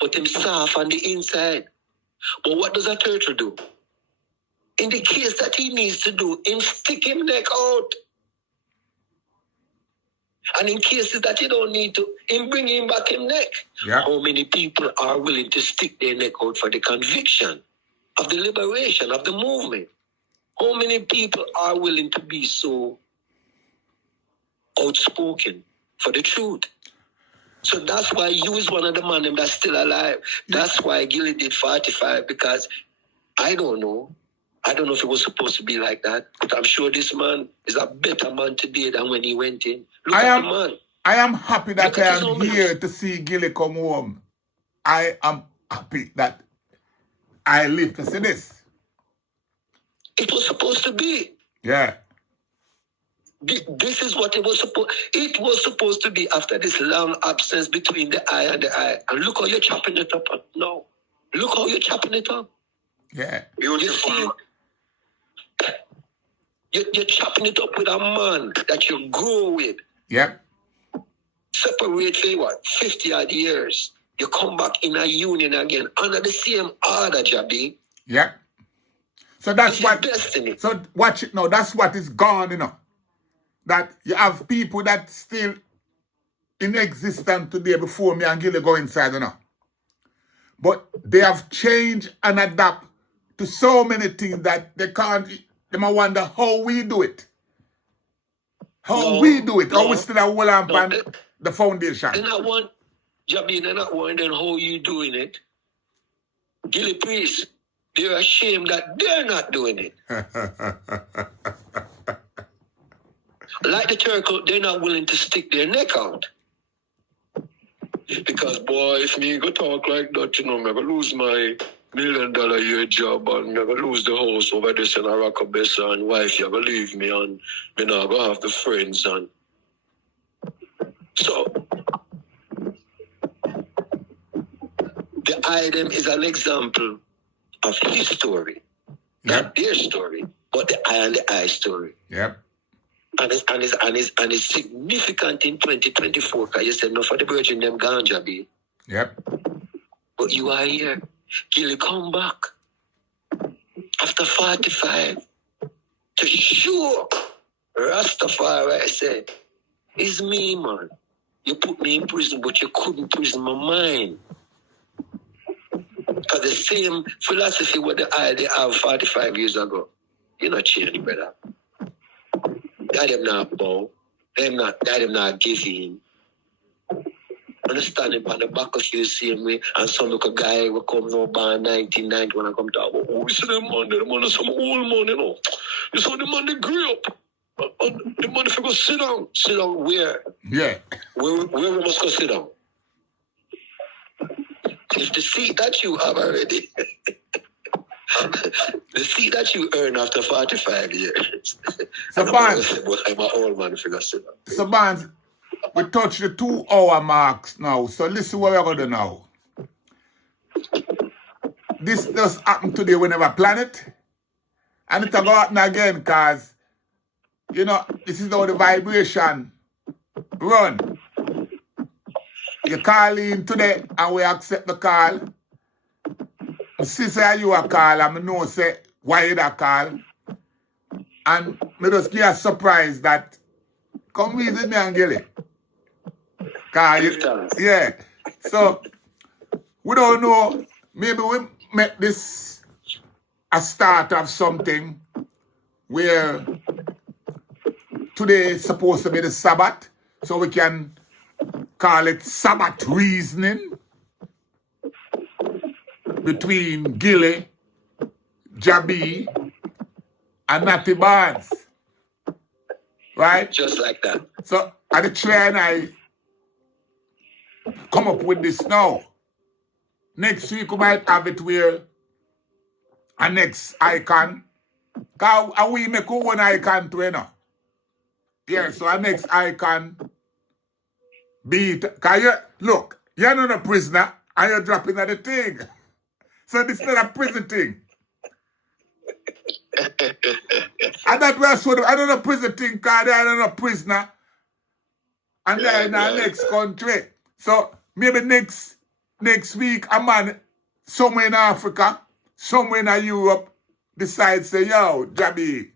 but him soft on the inside. But what does a turtle do? In the case that he needs to do, him stick him neck out. And in cases that he don't need to, him bring him back him neck. Yeah. How many people are willing to stick their neck out for the conviction of the liberation of the movement? How many people are willing to be so outspoken for the truth? So that's why you is one of the men that's still alive. That's why Gillie did 45, because I don't know. I don't know if it was supposed to be like that, but I'm sure this man is a better man today than when he went in. Look at the man. I am happy that Look at I his am numbers. here to see Gillie come home. I am happy that I live to see this. It was supposed to be. Yeah. This is what it was supposed. It was supposed to be after this long absence between the eye and the eye. And look how you're chopping it up now. Look how you're chopping it up. Yeah. You see, you're chopping it up with a man that you grow with. Yep. Separate for what? 50 odd years. You come back in a union again under the same order, Jabi. Yep. So that's It's what. destiny. So watch it now. That's what is gone, you know. That you have people that still in existence today before me and Gillie go inside, you know. But they have changed and adapt to so many things that they can't. They might wonder how we do it. How we do it. How we still have hold on the foundation. They're not one, Jabi, they're not wondering how you doing it. Gillie Priest, they're ashamed that they're not doing it. Like the turtle, they're not willing to stick their neck out. Because, boy, if me go talk like that, you know, I'm going to lose my $1 million a year job, and I'm going to lose the house over this in Arakabessa, and wife, you're going to leave me, and me not going to have the friends. And so, the item is an example of his story. Not their story, but the eye and the eye story. Yep. And it's significant in 2024, because you said no for the virgin them ganja be. Yep. But you are here. Gillie come back after 45 to show Rastafari. I said, it's me, man. You put me in prison, but you couldn't prison my mind. Because the same philosophy what the I they have 45 years ago, you not change, brother. That them not bow. That them not giving. Understand it on the back of you the same way. And some look a guy who come now by 1990 when I come talk about, oh, you see them man is some old man, you know. You saw the man they grew up. And the man if you go sit down where? Yeah. Where we must go sit down? If the seat that you have already, the seat that you earn after 45 years. So Barnes, I'm an old man figure. so Barnes, we touched the 2-hour marks now. So listen what we're going to do now. This just happened today, we never planned it. And it'll go happen again because, you know, this is how the vibration run. You call in today and we accept the call. Sister, you a call and I know say why you that call. And me just give a surprise that come visit me and Gillie. Yeah. So we don't know. Maybe we make this a start of something where today is supposed to be the Sabbath, so we can call it Sabbath reasoning between Gillie, JahBunny, and Natty Barnes. Right? Just like that. So I try and I come up with this now. Next week we might have it where a next icon. Because we make one icon too, you know. Yeah, so our next icon be it. Because you, look, you're not a prisoner and you're dropping at the thing. So this is not a prison thing. And that's why I showed them, I don't know prison thing because they're not a prisoner. And they're in our next country. So maybe next week, a man somewhere in Africa, somewhere in Europe, decides say, yo, JahBunny,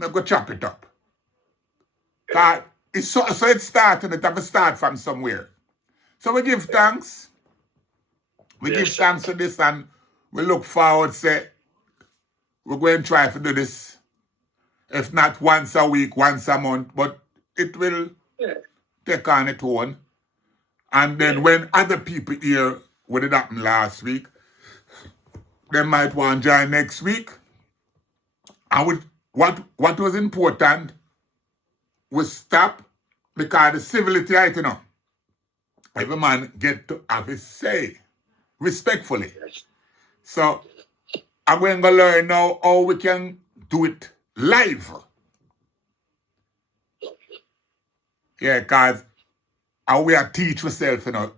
I'm go chop it up. It's so it started, it have to start from somewhere. So we give thanks. We give thanks for this and we look forward, say, we're going to try to do this. If not once a week, once a month, but it will take on its own. And then when other people hear what did happen last week, they might want to join next week. And what was important was stop because the civility, right, you know, every man get to have his say respectfully. So I'm going to learn now how we can do it live. Yeah, because how we are teach ourselves, you know.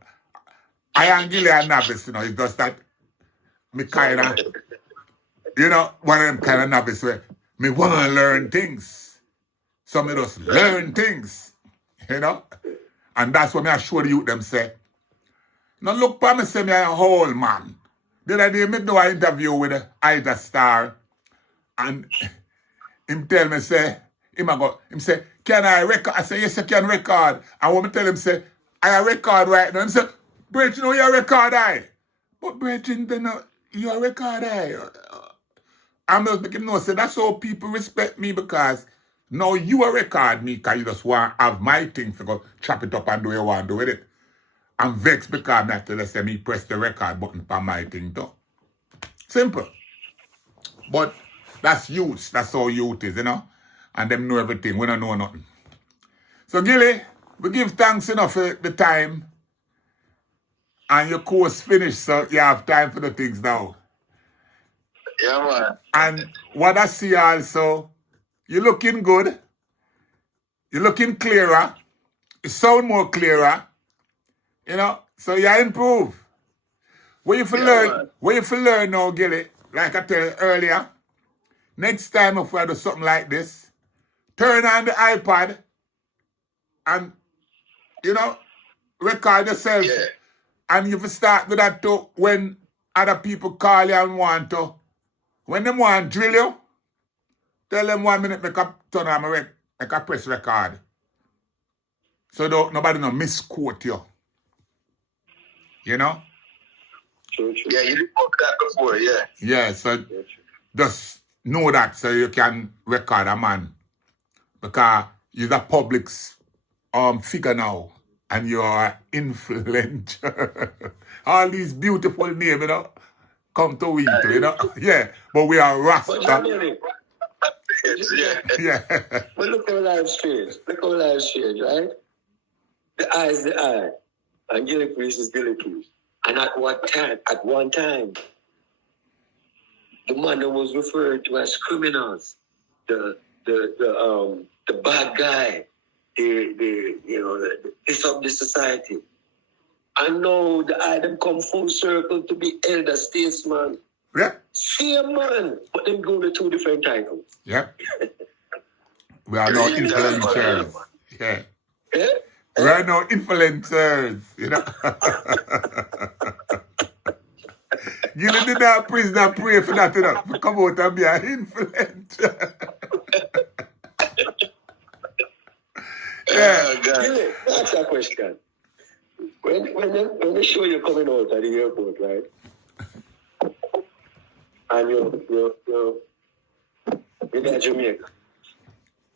I and Gillie are novice, you know. It's just that me kind of, you know, one of them kind of novice where me want to learn things. So me just learn things, you know. And that's what me I show the youth them say. Now look for me say me a whole man. The other day me do an interview with Ida Star and him tell me say, him say, can I record? I say, yes, I can record. And when I tell him, say, I record right now. Him say, Bridge, you know you record I. But Bridge, you record I. I'm just making no say that's how people respect me because now you a record me because you just want to have my thing to go chop it up and do what you want to do with it. I'm vexed because I have to say me press the record button for my thing too. Simple. But that's youth. That's how youth is, you know. And them know everything. We don't know nothing. So Gillie, we give thanks enough for the time. And your course finished, so you have time for the things now. Yeah, man. And what I see also, you're looking good. You're looking clearer. You sound more clearer. You know, so you improve. What you learn now, Gillie, like I tell you earlier, next time if we do something like this, turn on the iPad and, you know, record yourself. Yeah. And you start with that too when other people call you and want to. When them want to drill you, tell them 1 minute, make a turn on my make a press record. So nobody no misquote you. You know? True. Yeah, you did that before, yeah. Yeah, so just know that so you can record a man. Because you're the public's figure now. And you're influential. All these beautiful names, you know, come to we, you know. Yeah, but we are Rasta. Yeah. But look how life change. Right? The eye is the eye. And Gillie Priest is Gillie Priest. And at one time, the man that was referred to as criminals, the bad guy, the of the society. And now the item come full circle to be elder statesman. Yeah. Same man, but them go to two different titles. Yeah. We are now influencers. Yeah. Eh? We are now influencers, you know. Gillie did that prisoner pray for that, you know, to come out and be an influencer. Yeah. Gillie, ask that question. When they show you coming out at the airport, right? And you're in Jamaica.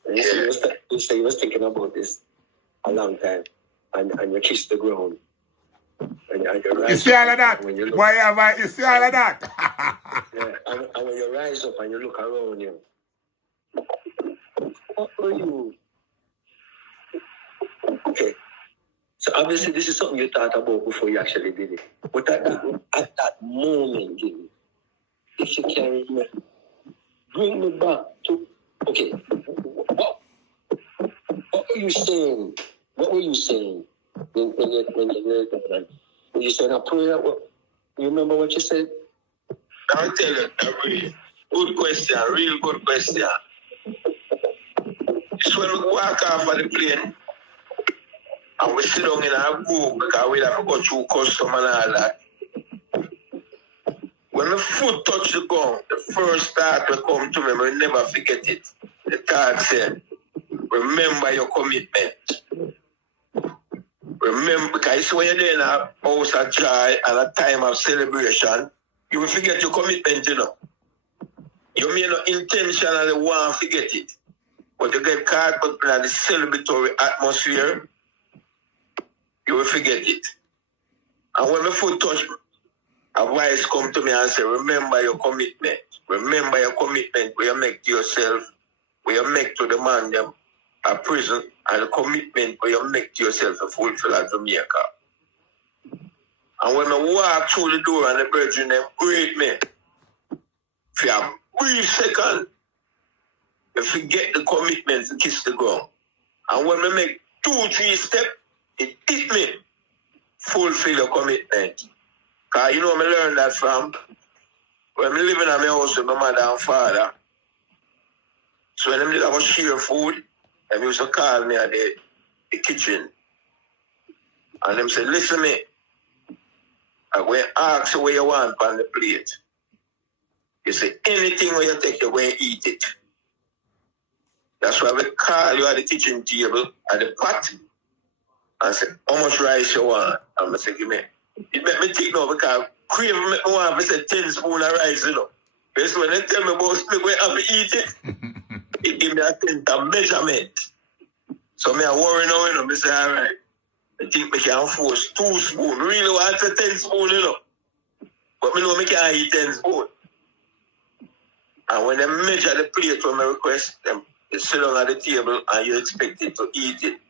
And you say you was thinking about this a long time. And you kiss the ground. And You see all of that? Why you see all of that? Yeah, and when you rise up and you look around you, what were you? Okay. So obviously this is something you thought about before you actually did it. But at that moment, Gillie, if you can remember, bring me back to, okay, what were you saying? What were you saying when you said a prayer? You remember what you said? I'll tell you, good question, real good question. It's when we walk off of the plane and we sit down in our group because we have to go through custom and all that. When the foot touch the ground, the first thought will come to me, we'll never forget it. The thought said, remember your commitment. Remember, because when you're doing a house of joy and a time of celebration, you will forget your commitment, you know. You may not intentionally want to forget it, but you get caught up in the celebratory atmosphere, you will forget it. And when my foot touch, a voice come to me and say, remember your commitment. Remember your commitment where you make to yourself, where you make to the man them a prison, and the commitment where you make to yourself a fulfill at Jamaica. And when I walk through the door and the brethren them greet me, for a brief second, you forget the commitment to kiss the ground. And when I make 2-3 steps, it hit me. Fulfill your commitment. Because you know, I learned that from when I living in my house with my mother and father. So when I was share food, they used to call me at the kitchen. And them said, listen me, I'm going to ask you what you want on the plate. You say, anything where you take, you go and eat it. That's why we call you at the kitchen table, at the pot, and say, how much rice you want? And I say, give me. It make me think now because crave make me want to say 10 spoons of rice, you know. Because when they tell me about split, we have to eat it, it give me a 10th measurement. So me I worry now, you know, I say, all right, I think we can force 2 spoons. Really want to 10 spoons, you know. But me know I can't eat 10 spoons. And when they measure the plate when I request them, they sit down at the table and you expect it to eat it.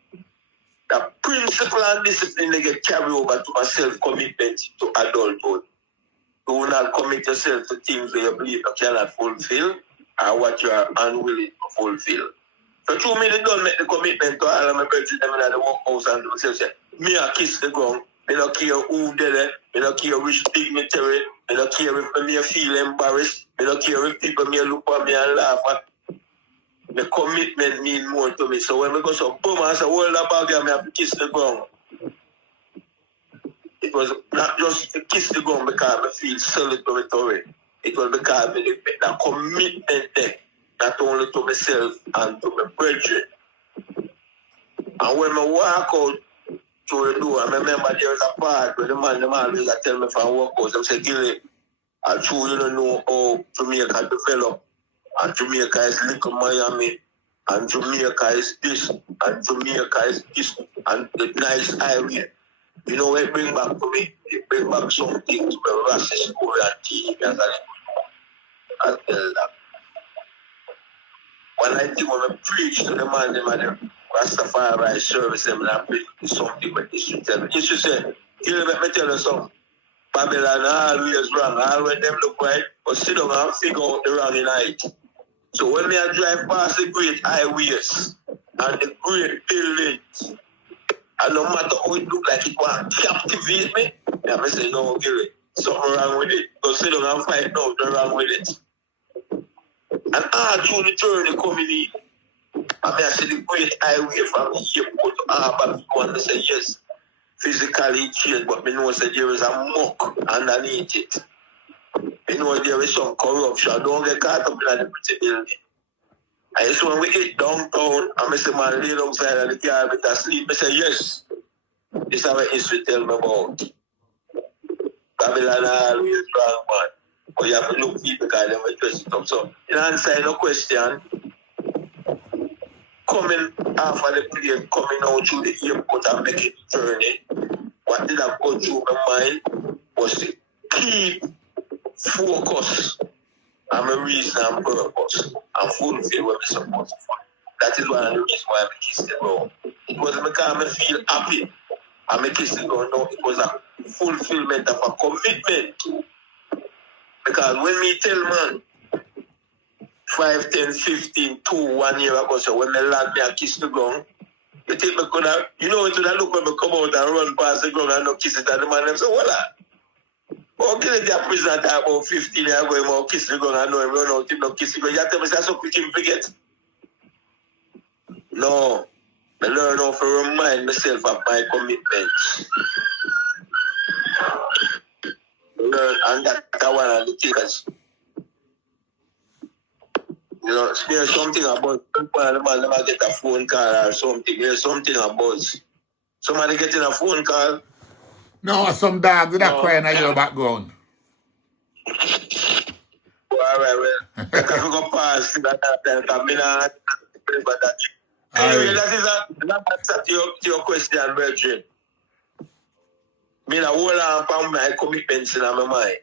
The principle and discipline they get carried over to a self-commitment to adulthood. Do not commit yourself to things where you believe you cannot fulfill or what you are unwilling to fulfill. So through me, they don't make the commitment to all of my brethren them in the workhouse and themselves say, me I kiss the ground, me don't care who did it, me don't care which dignitary, me don't care if me feel embarrassed, me don't care if people may look at me and laugh at. The commitment means more to me. So when we go so boom and say, hold the bag and I have to kiss the ground. It was not just to kiss the ground because I feel celebratory. It was because of the commitment there, not only to myself and to my brethren. And when I walk out through the door, I remember there was a part where the man always tell me if I walk out, they say, Gillie, I truly don't know how Jamaica develop. And Jamaica is Little Miami, and Jamaica is this, and Jamaica is this, and the nice highway. You know what it bring back to me? It bring back something to my Rasta school and teach me as I tell that. When I think when I preach to the man, the Rastafari service them and I preach something, but they should tell me. He should say, let me tell you something. Babylon always wrong. All when them look right, but sit down and figure out the wrong in it. So when me I drive past the great highways and the great buildings, and no matter how it look like it want to captivate me, I say, no, Gillie, something wrong with it. Go sit down and find out the wrong with it. And all through the journey coming in, I see the great highway from here to Harbour, people and they say, yes, physically changed, but me know that there is a muck underneath it. You know there is some corruption. Don't get caught up in the pretty building. I just when we hit downtown, and I say, man, lay outside of the car, but I sleep. I say, yes, this is what history tell me about. Babylon always wrong, man. But you have to look people because they will dress it up. So, in answer no question, coming off of the plane, coming out through the airport and making the journey, what did I go through my mind was to keep focus on my reason and purpose and fulfill what I'm supposed to do. That is one of the reasons why I kissed the ground. It wasn't because I feel happy and I kissed the ground. No, it was a fulfillment of a commitment. Because when me tell man 5, 10, 15, 2, 1 year ago, so when they land me, I kiss the ground. You think me could have, you know, it would have look when me come out and run past the ground and not kiss it, and the man them say, what that? Oh, Gillie, the prisoner about 15 years ago, kiss the ground, and know him run out, him not kiss the ground. You tell me, that's so quick him forget. No, I learn how to remind myself of my commitments. Learn, and that's one of the things. You know, there's something about one of the man never get a phone call or something. There's something about somebody getting a phone call. No, some dog with that crying at your background. All right, well, I can go past that. Anyway, that is an answer to your question, Virgin. Me na hold on upon my commitments in my mind.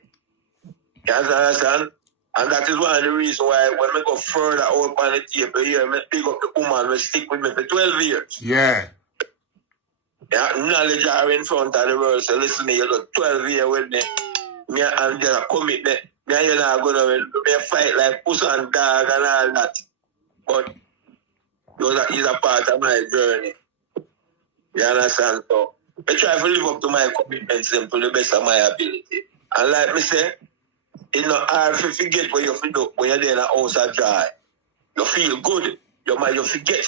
You understand? And that is one of the reasons why when I go further out on the table here, I pick up the woman who stick with me for 12 years. Yeah. Yeah, knowledge are in front of the world. So listen, me, you got 12 years with me. Me and there's a commitment. Me and you're not going to fight like puss and dog and all that. But those is a part of my journey. You understand? So I try to live up to my commitments to the best of my ability. And like me say, it's not hard to forget what you do when you're there in a house of joy. You feel good. You forget.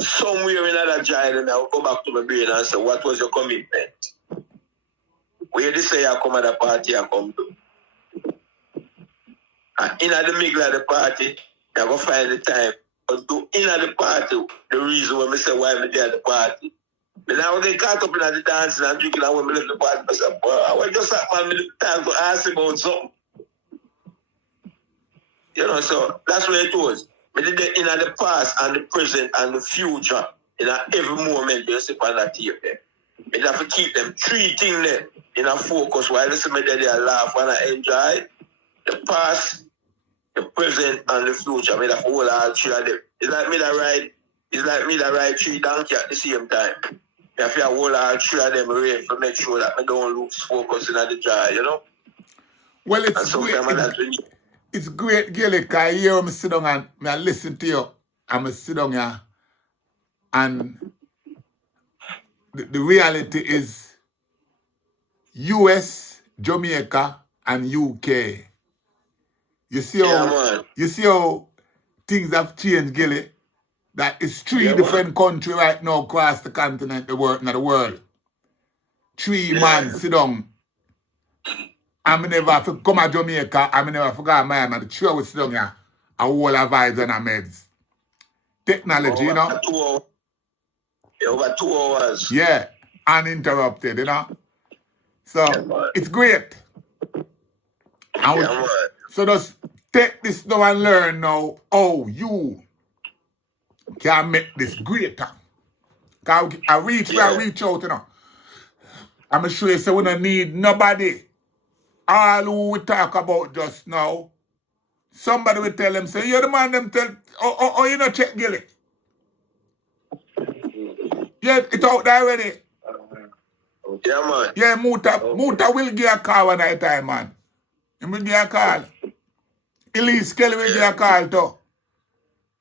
Somewhere in that joy, then I'll go back to my brain and say, what was your commitment? Where they say I come at the party, I come to. And in the middle of the party, I go find the time. But do in the party, the reason why I say why I'm there at the party. Then I will get caught up in the dancing and drinking, and when I leave the party, I say, boy, I was just at my time to ask about something. You know, so that's where it was. But in the past and the present and the future, in every moment you sit on that table. You have to keep them, 3 things there in a focus while listen me there, they laugh and I enjoy the past, the present and the future. I mean, have to hold all 3 of them. It's like me that ride 3 donkeys at the same time. You have to hold all 3 of them ready to make sure that I don't lose focus in the joy, you know? Well, it's great, Gillie, because I hear me sit down and I listen to you, and I sit down here, and the reality is US, Jamaica, and UK. You see how things have changed, Gillie? That it's 3 different countries right now across the continent, the world. 3 man sit down. I never come to Jamaica, I never forgot Miami. The 3 we sit down here, a whole of vibes and a meds. Technology, you know? Over 2 hours. Yeah, uninterrupted, you know? So, it's great. So just take this now and learn now how you can make this greater. Because I reach out, you know. I'm sure you say we don't need nobody. All who we talk about just now, somebody will tell them, say, you're the man them tell, you know check Gillie. Yeah, it's out there already. Yeah, man. Yeah, Muta will give a call one at a time, man. He will give a call. Elise Kelly will give a call too.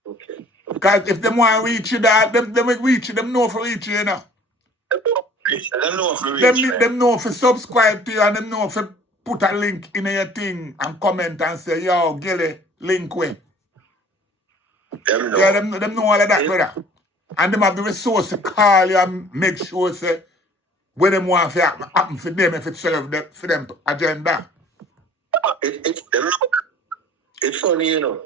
Okay. Because if them want to reach you, them will reach you. Them know for reach you, you know. Them know if you reach, man. Them know for subscribe to you and them know for put a link in your thing and comment and say, yo, Gillie, link with. Them know. Yeah, them know all of that, brother. And them have the resource to call you and make sure say when them want to happen for them if it serve them for them agenda. Them know. It's funny, you know.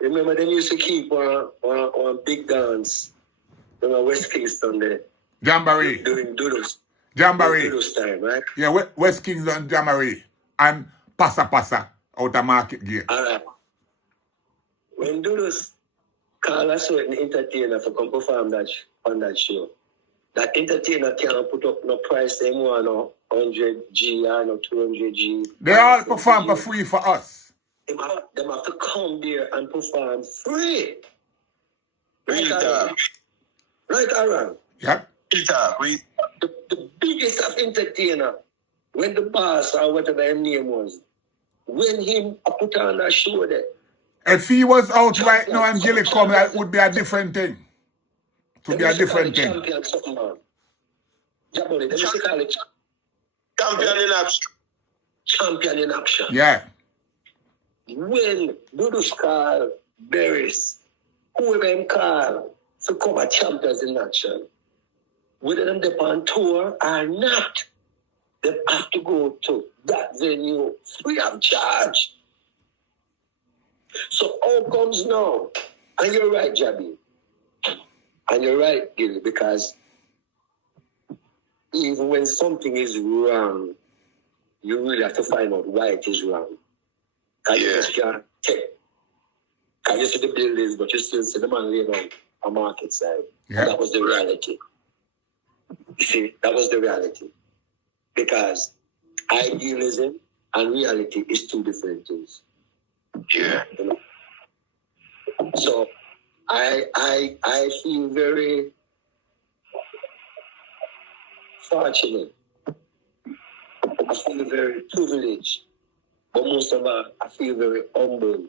Remember, they used to keep on big dance in West Kingston there. Jamboree. Doing doodles. Jamboree. Doodles time, right? Yeah, West Kingston Jamboree. And Passa out of Market Gate. All right. When doodles call a certain entertainer to come perform on that show, that entertainer can't put up no price they want, no 100G or no 200G. They all perform for free for us. Them have to come there and perform free. Right around. Yep. The biggest of entertainer, when the boss or whatever his name was, when him put on that show there. If he was out right now and Gillie come, that would be a different thing. To be a different thing. Champion something, man. JahBunny, they used to call it Champion in action. champion in action. Yeah. When Dudu's call Berries, whoever him call to cover champions in action, whether them they on tour or not, they have to go to that venue free of charge. So all comes now. And you're right, Jabby. And you're right, Gillie, because even when something is wrong, you really have to find out why it is wrong. Because you just can't take. Because you see the buildings, but you still see the man laying on a market side. Yeah. That was the reality. You see, that was the reality. Because idealism and reality is two different things. Yeah. You know? So I feel very fortunate. I feel very privileged. But most of all, I feel very humble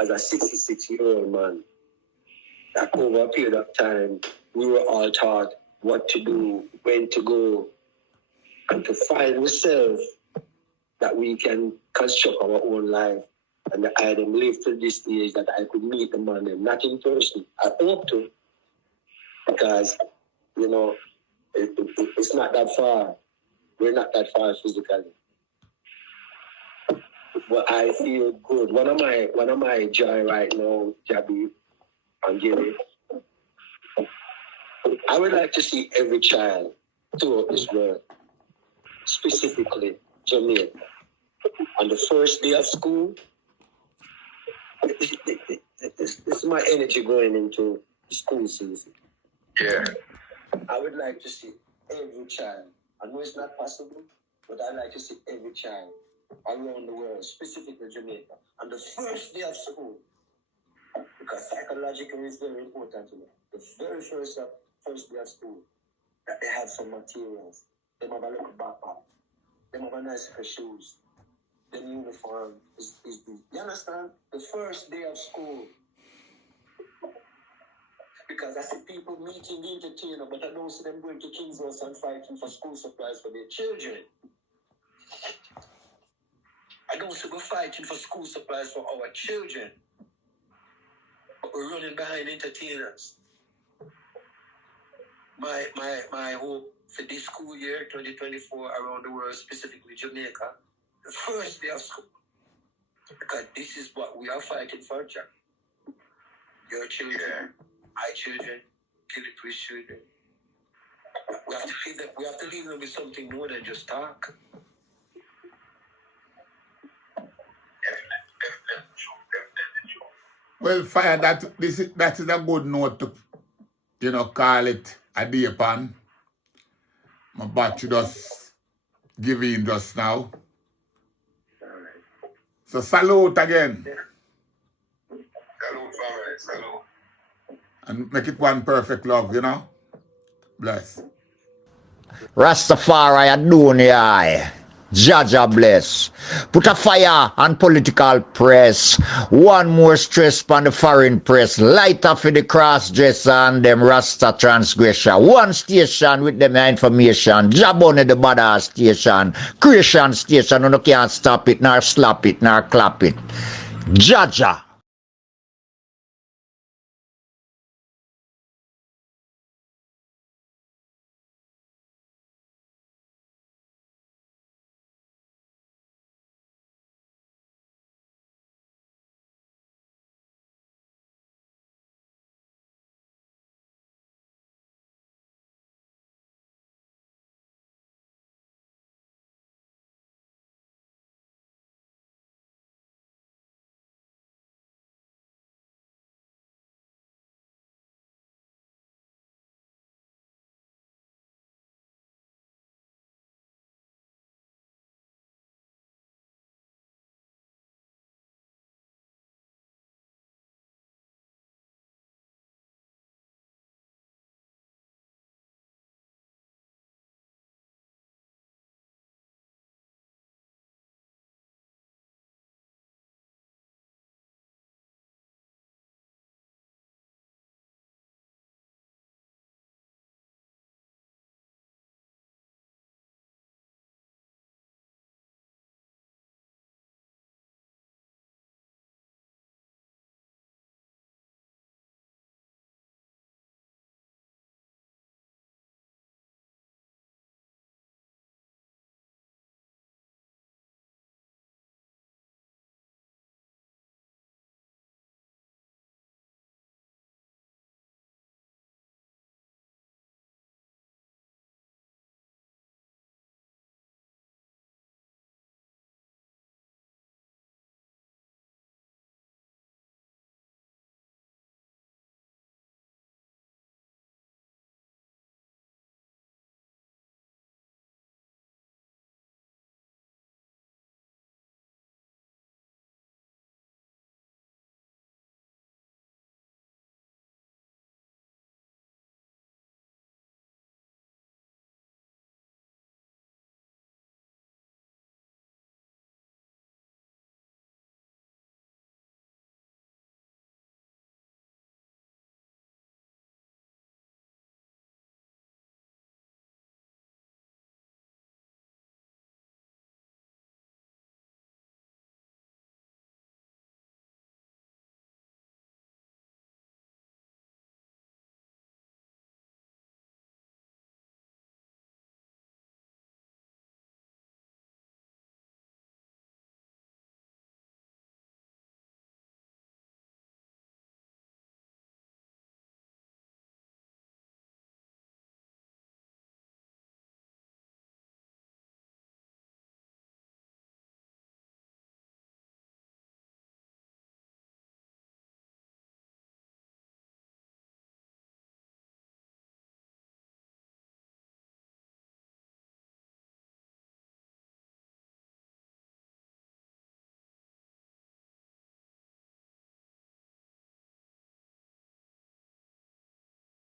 as a 66-year-old man. That over a period of time, we were all taught what to do, when to go, and to find ourselves that we can construct our own life. And I had lived to this stage that I could meet the man, not in person. I hope to, because, you know, it's not that far. We're not that far physically. But I feel good. One of my joy right now, Jabby and Gillie, I would like to see every child throughout this world, specifically Jamaica, on the first day of school. This is my energy going into the school season. Yeah. I would like to see every child. I know it's not possible, but I'd like to see every child around the world, specifically Jamaica, on the first day of school. Because psychologically is very important to me. The very first day of school, that they have some materials. They have a little backpack. They have a nice pair of shoes. The uniform is you understand? The first day of school. Because I see people meeting the entertainer, but I don't see them going to King's House and fighting for school supplies for their children. I don't see them fighting for school supplies for our children. But we're running behind entertainers. My hope for this school year, 2024, around the world, specifically Jamaica, the first day of school. Because this is what we are fighting for, Jack. Your children, my children, Gillie's children. We have to leave them with something more than just talk. Well, Fire, that is a good note to, call it a day upon. My battery just give in just now. So salute again. Salute, family. Salute. And make it one perfect love, Bless. Rastafari Adunia. Jaja bless. Put a fire on political press. One more stress on the foreign press. Light up for the cross dresser and them Rasta transgressor. One station with them information. JahBunny the badass station. Creation station. You can't stop it, nor slap it, nor clap it. Jaja.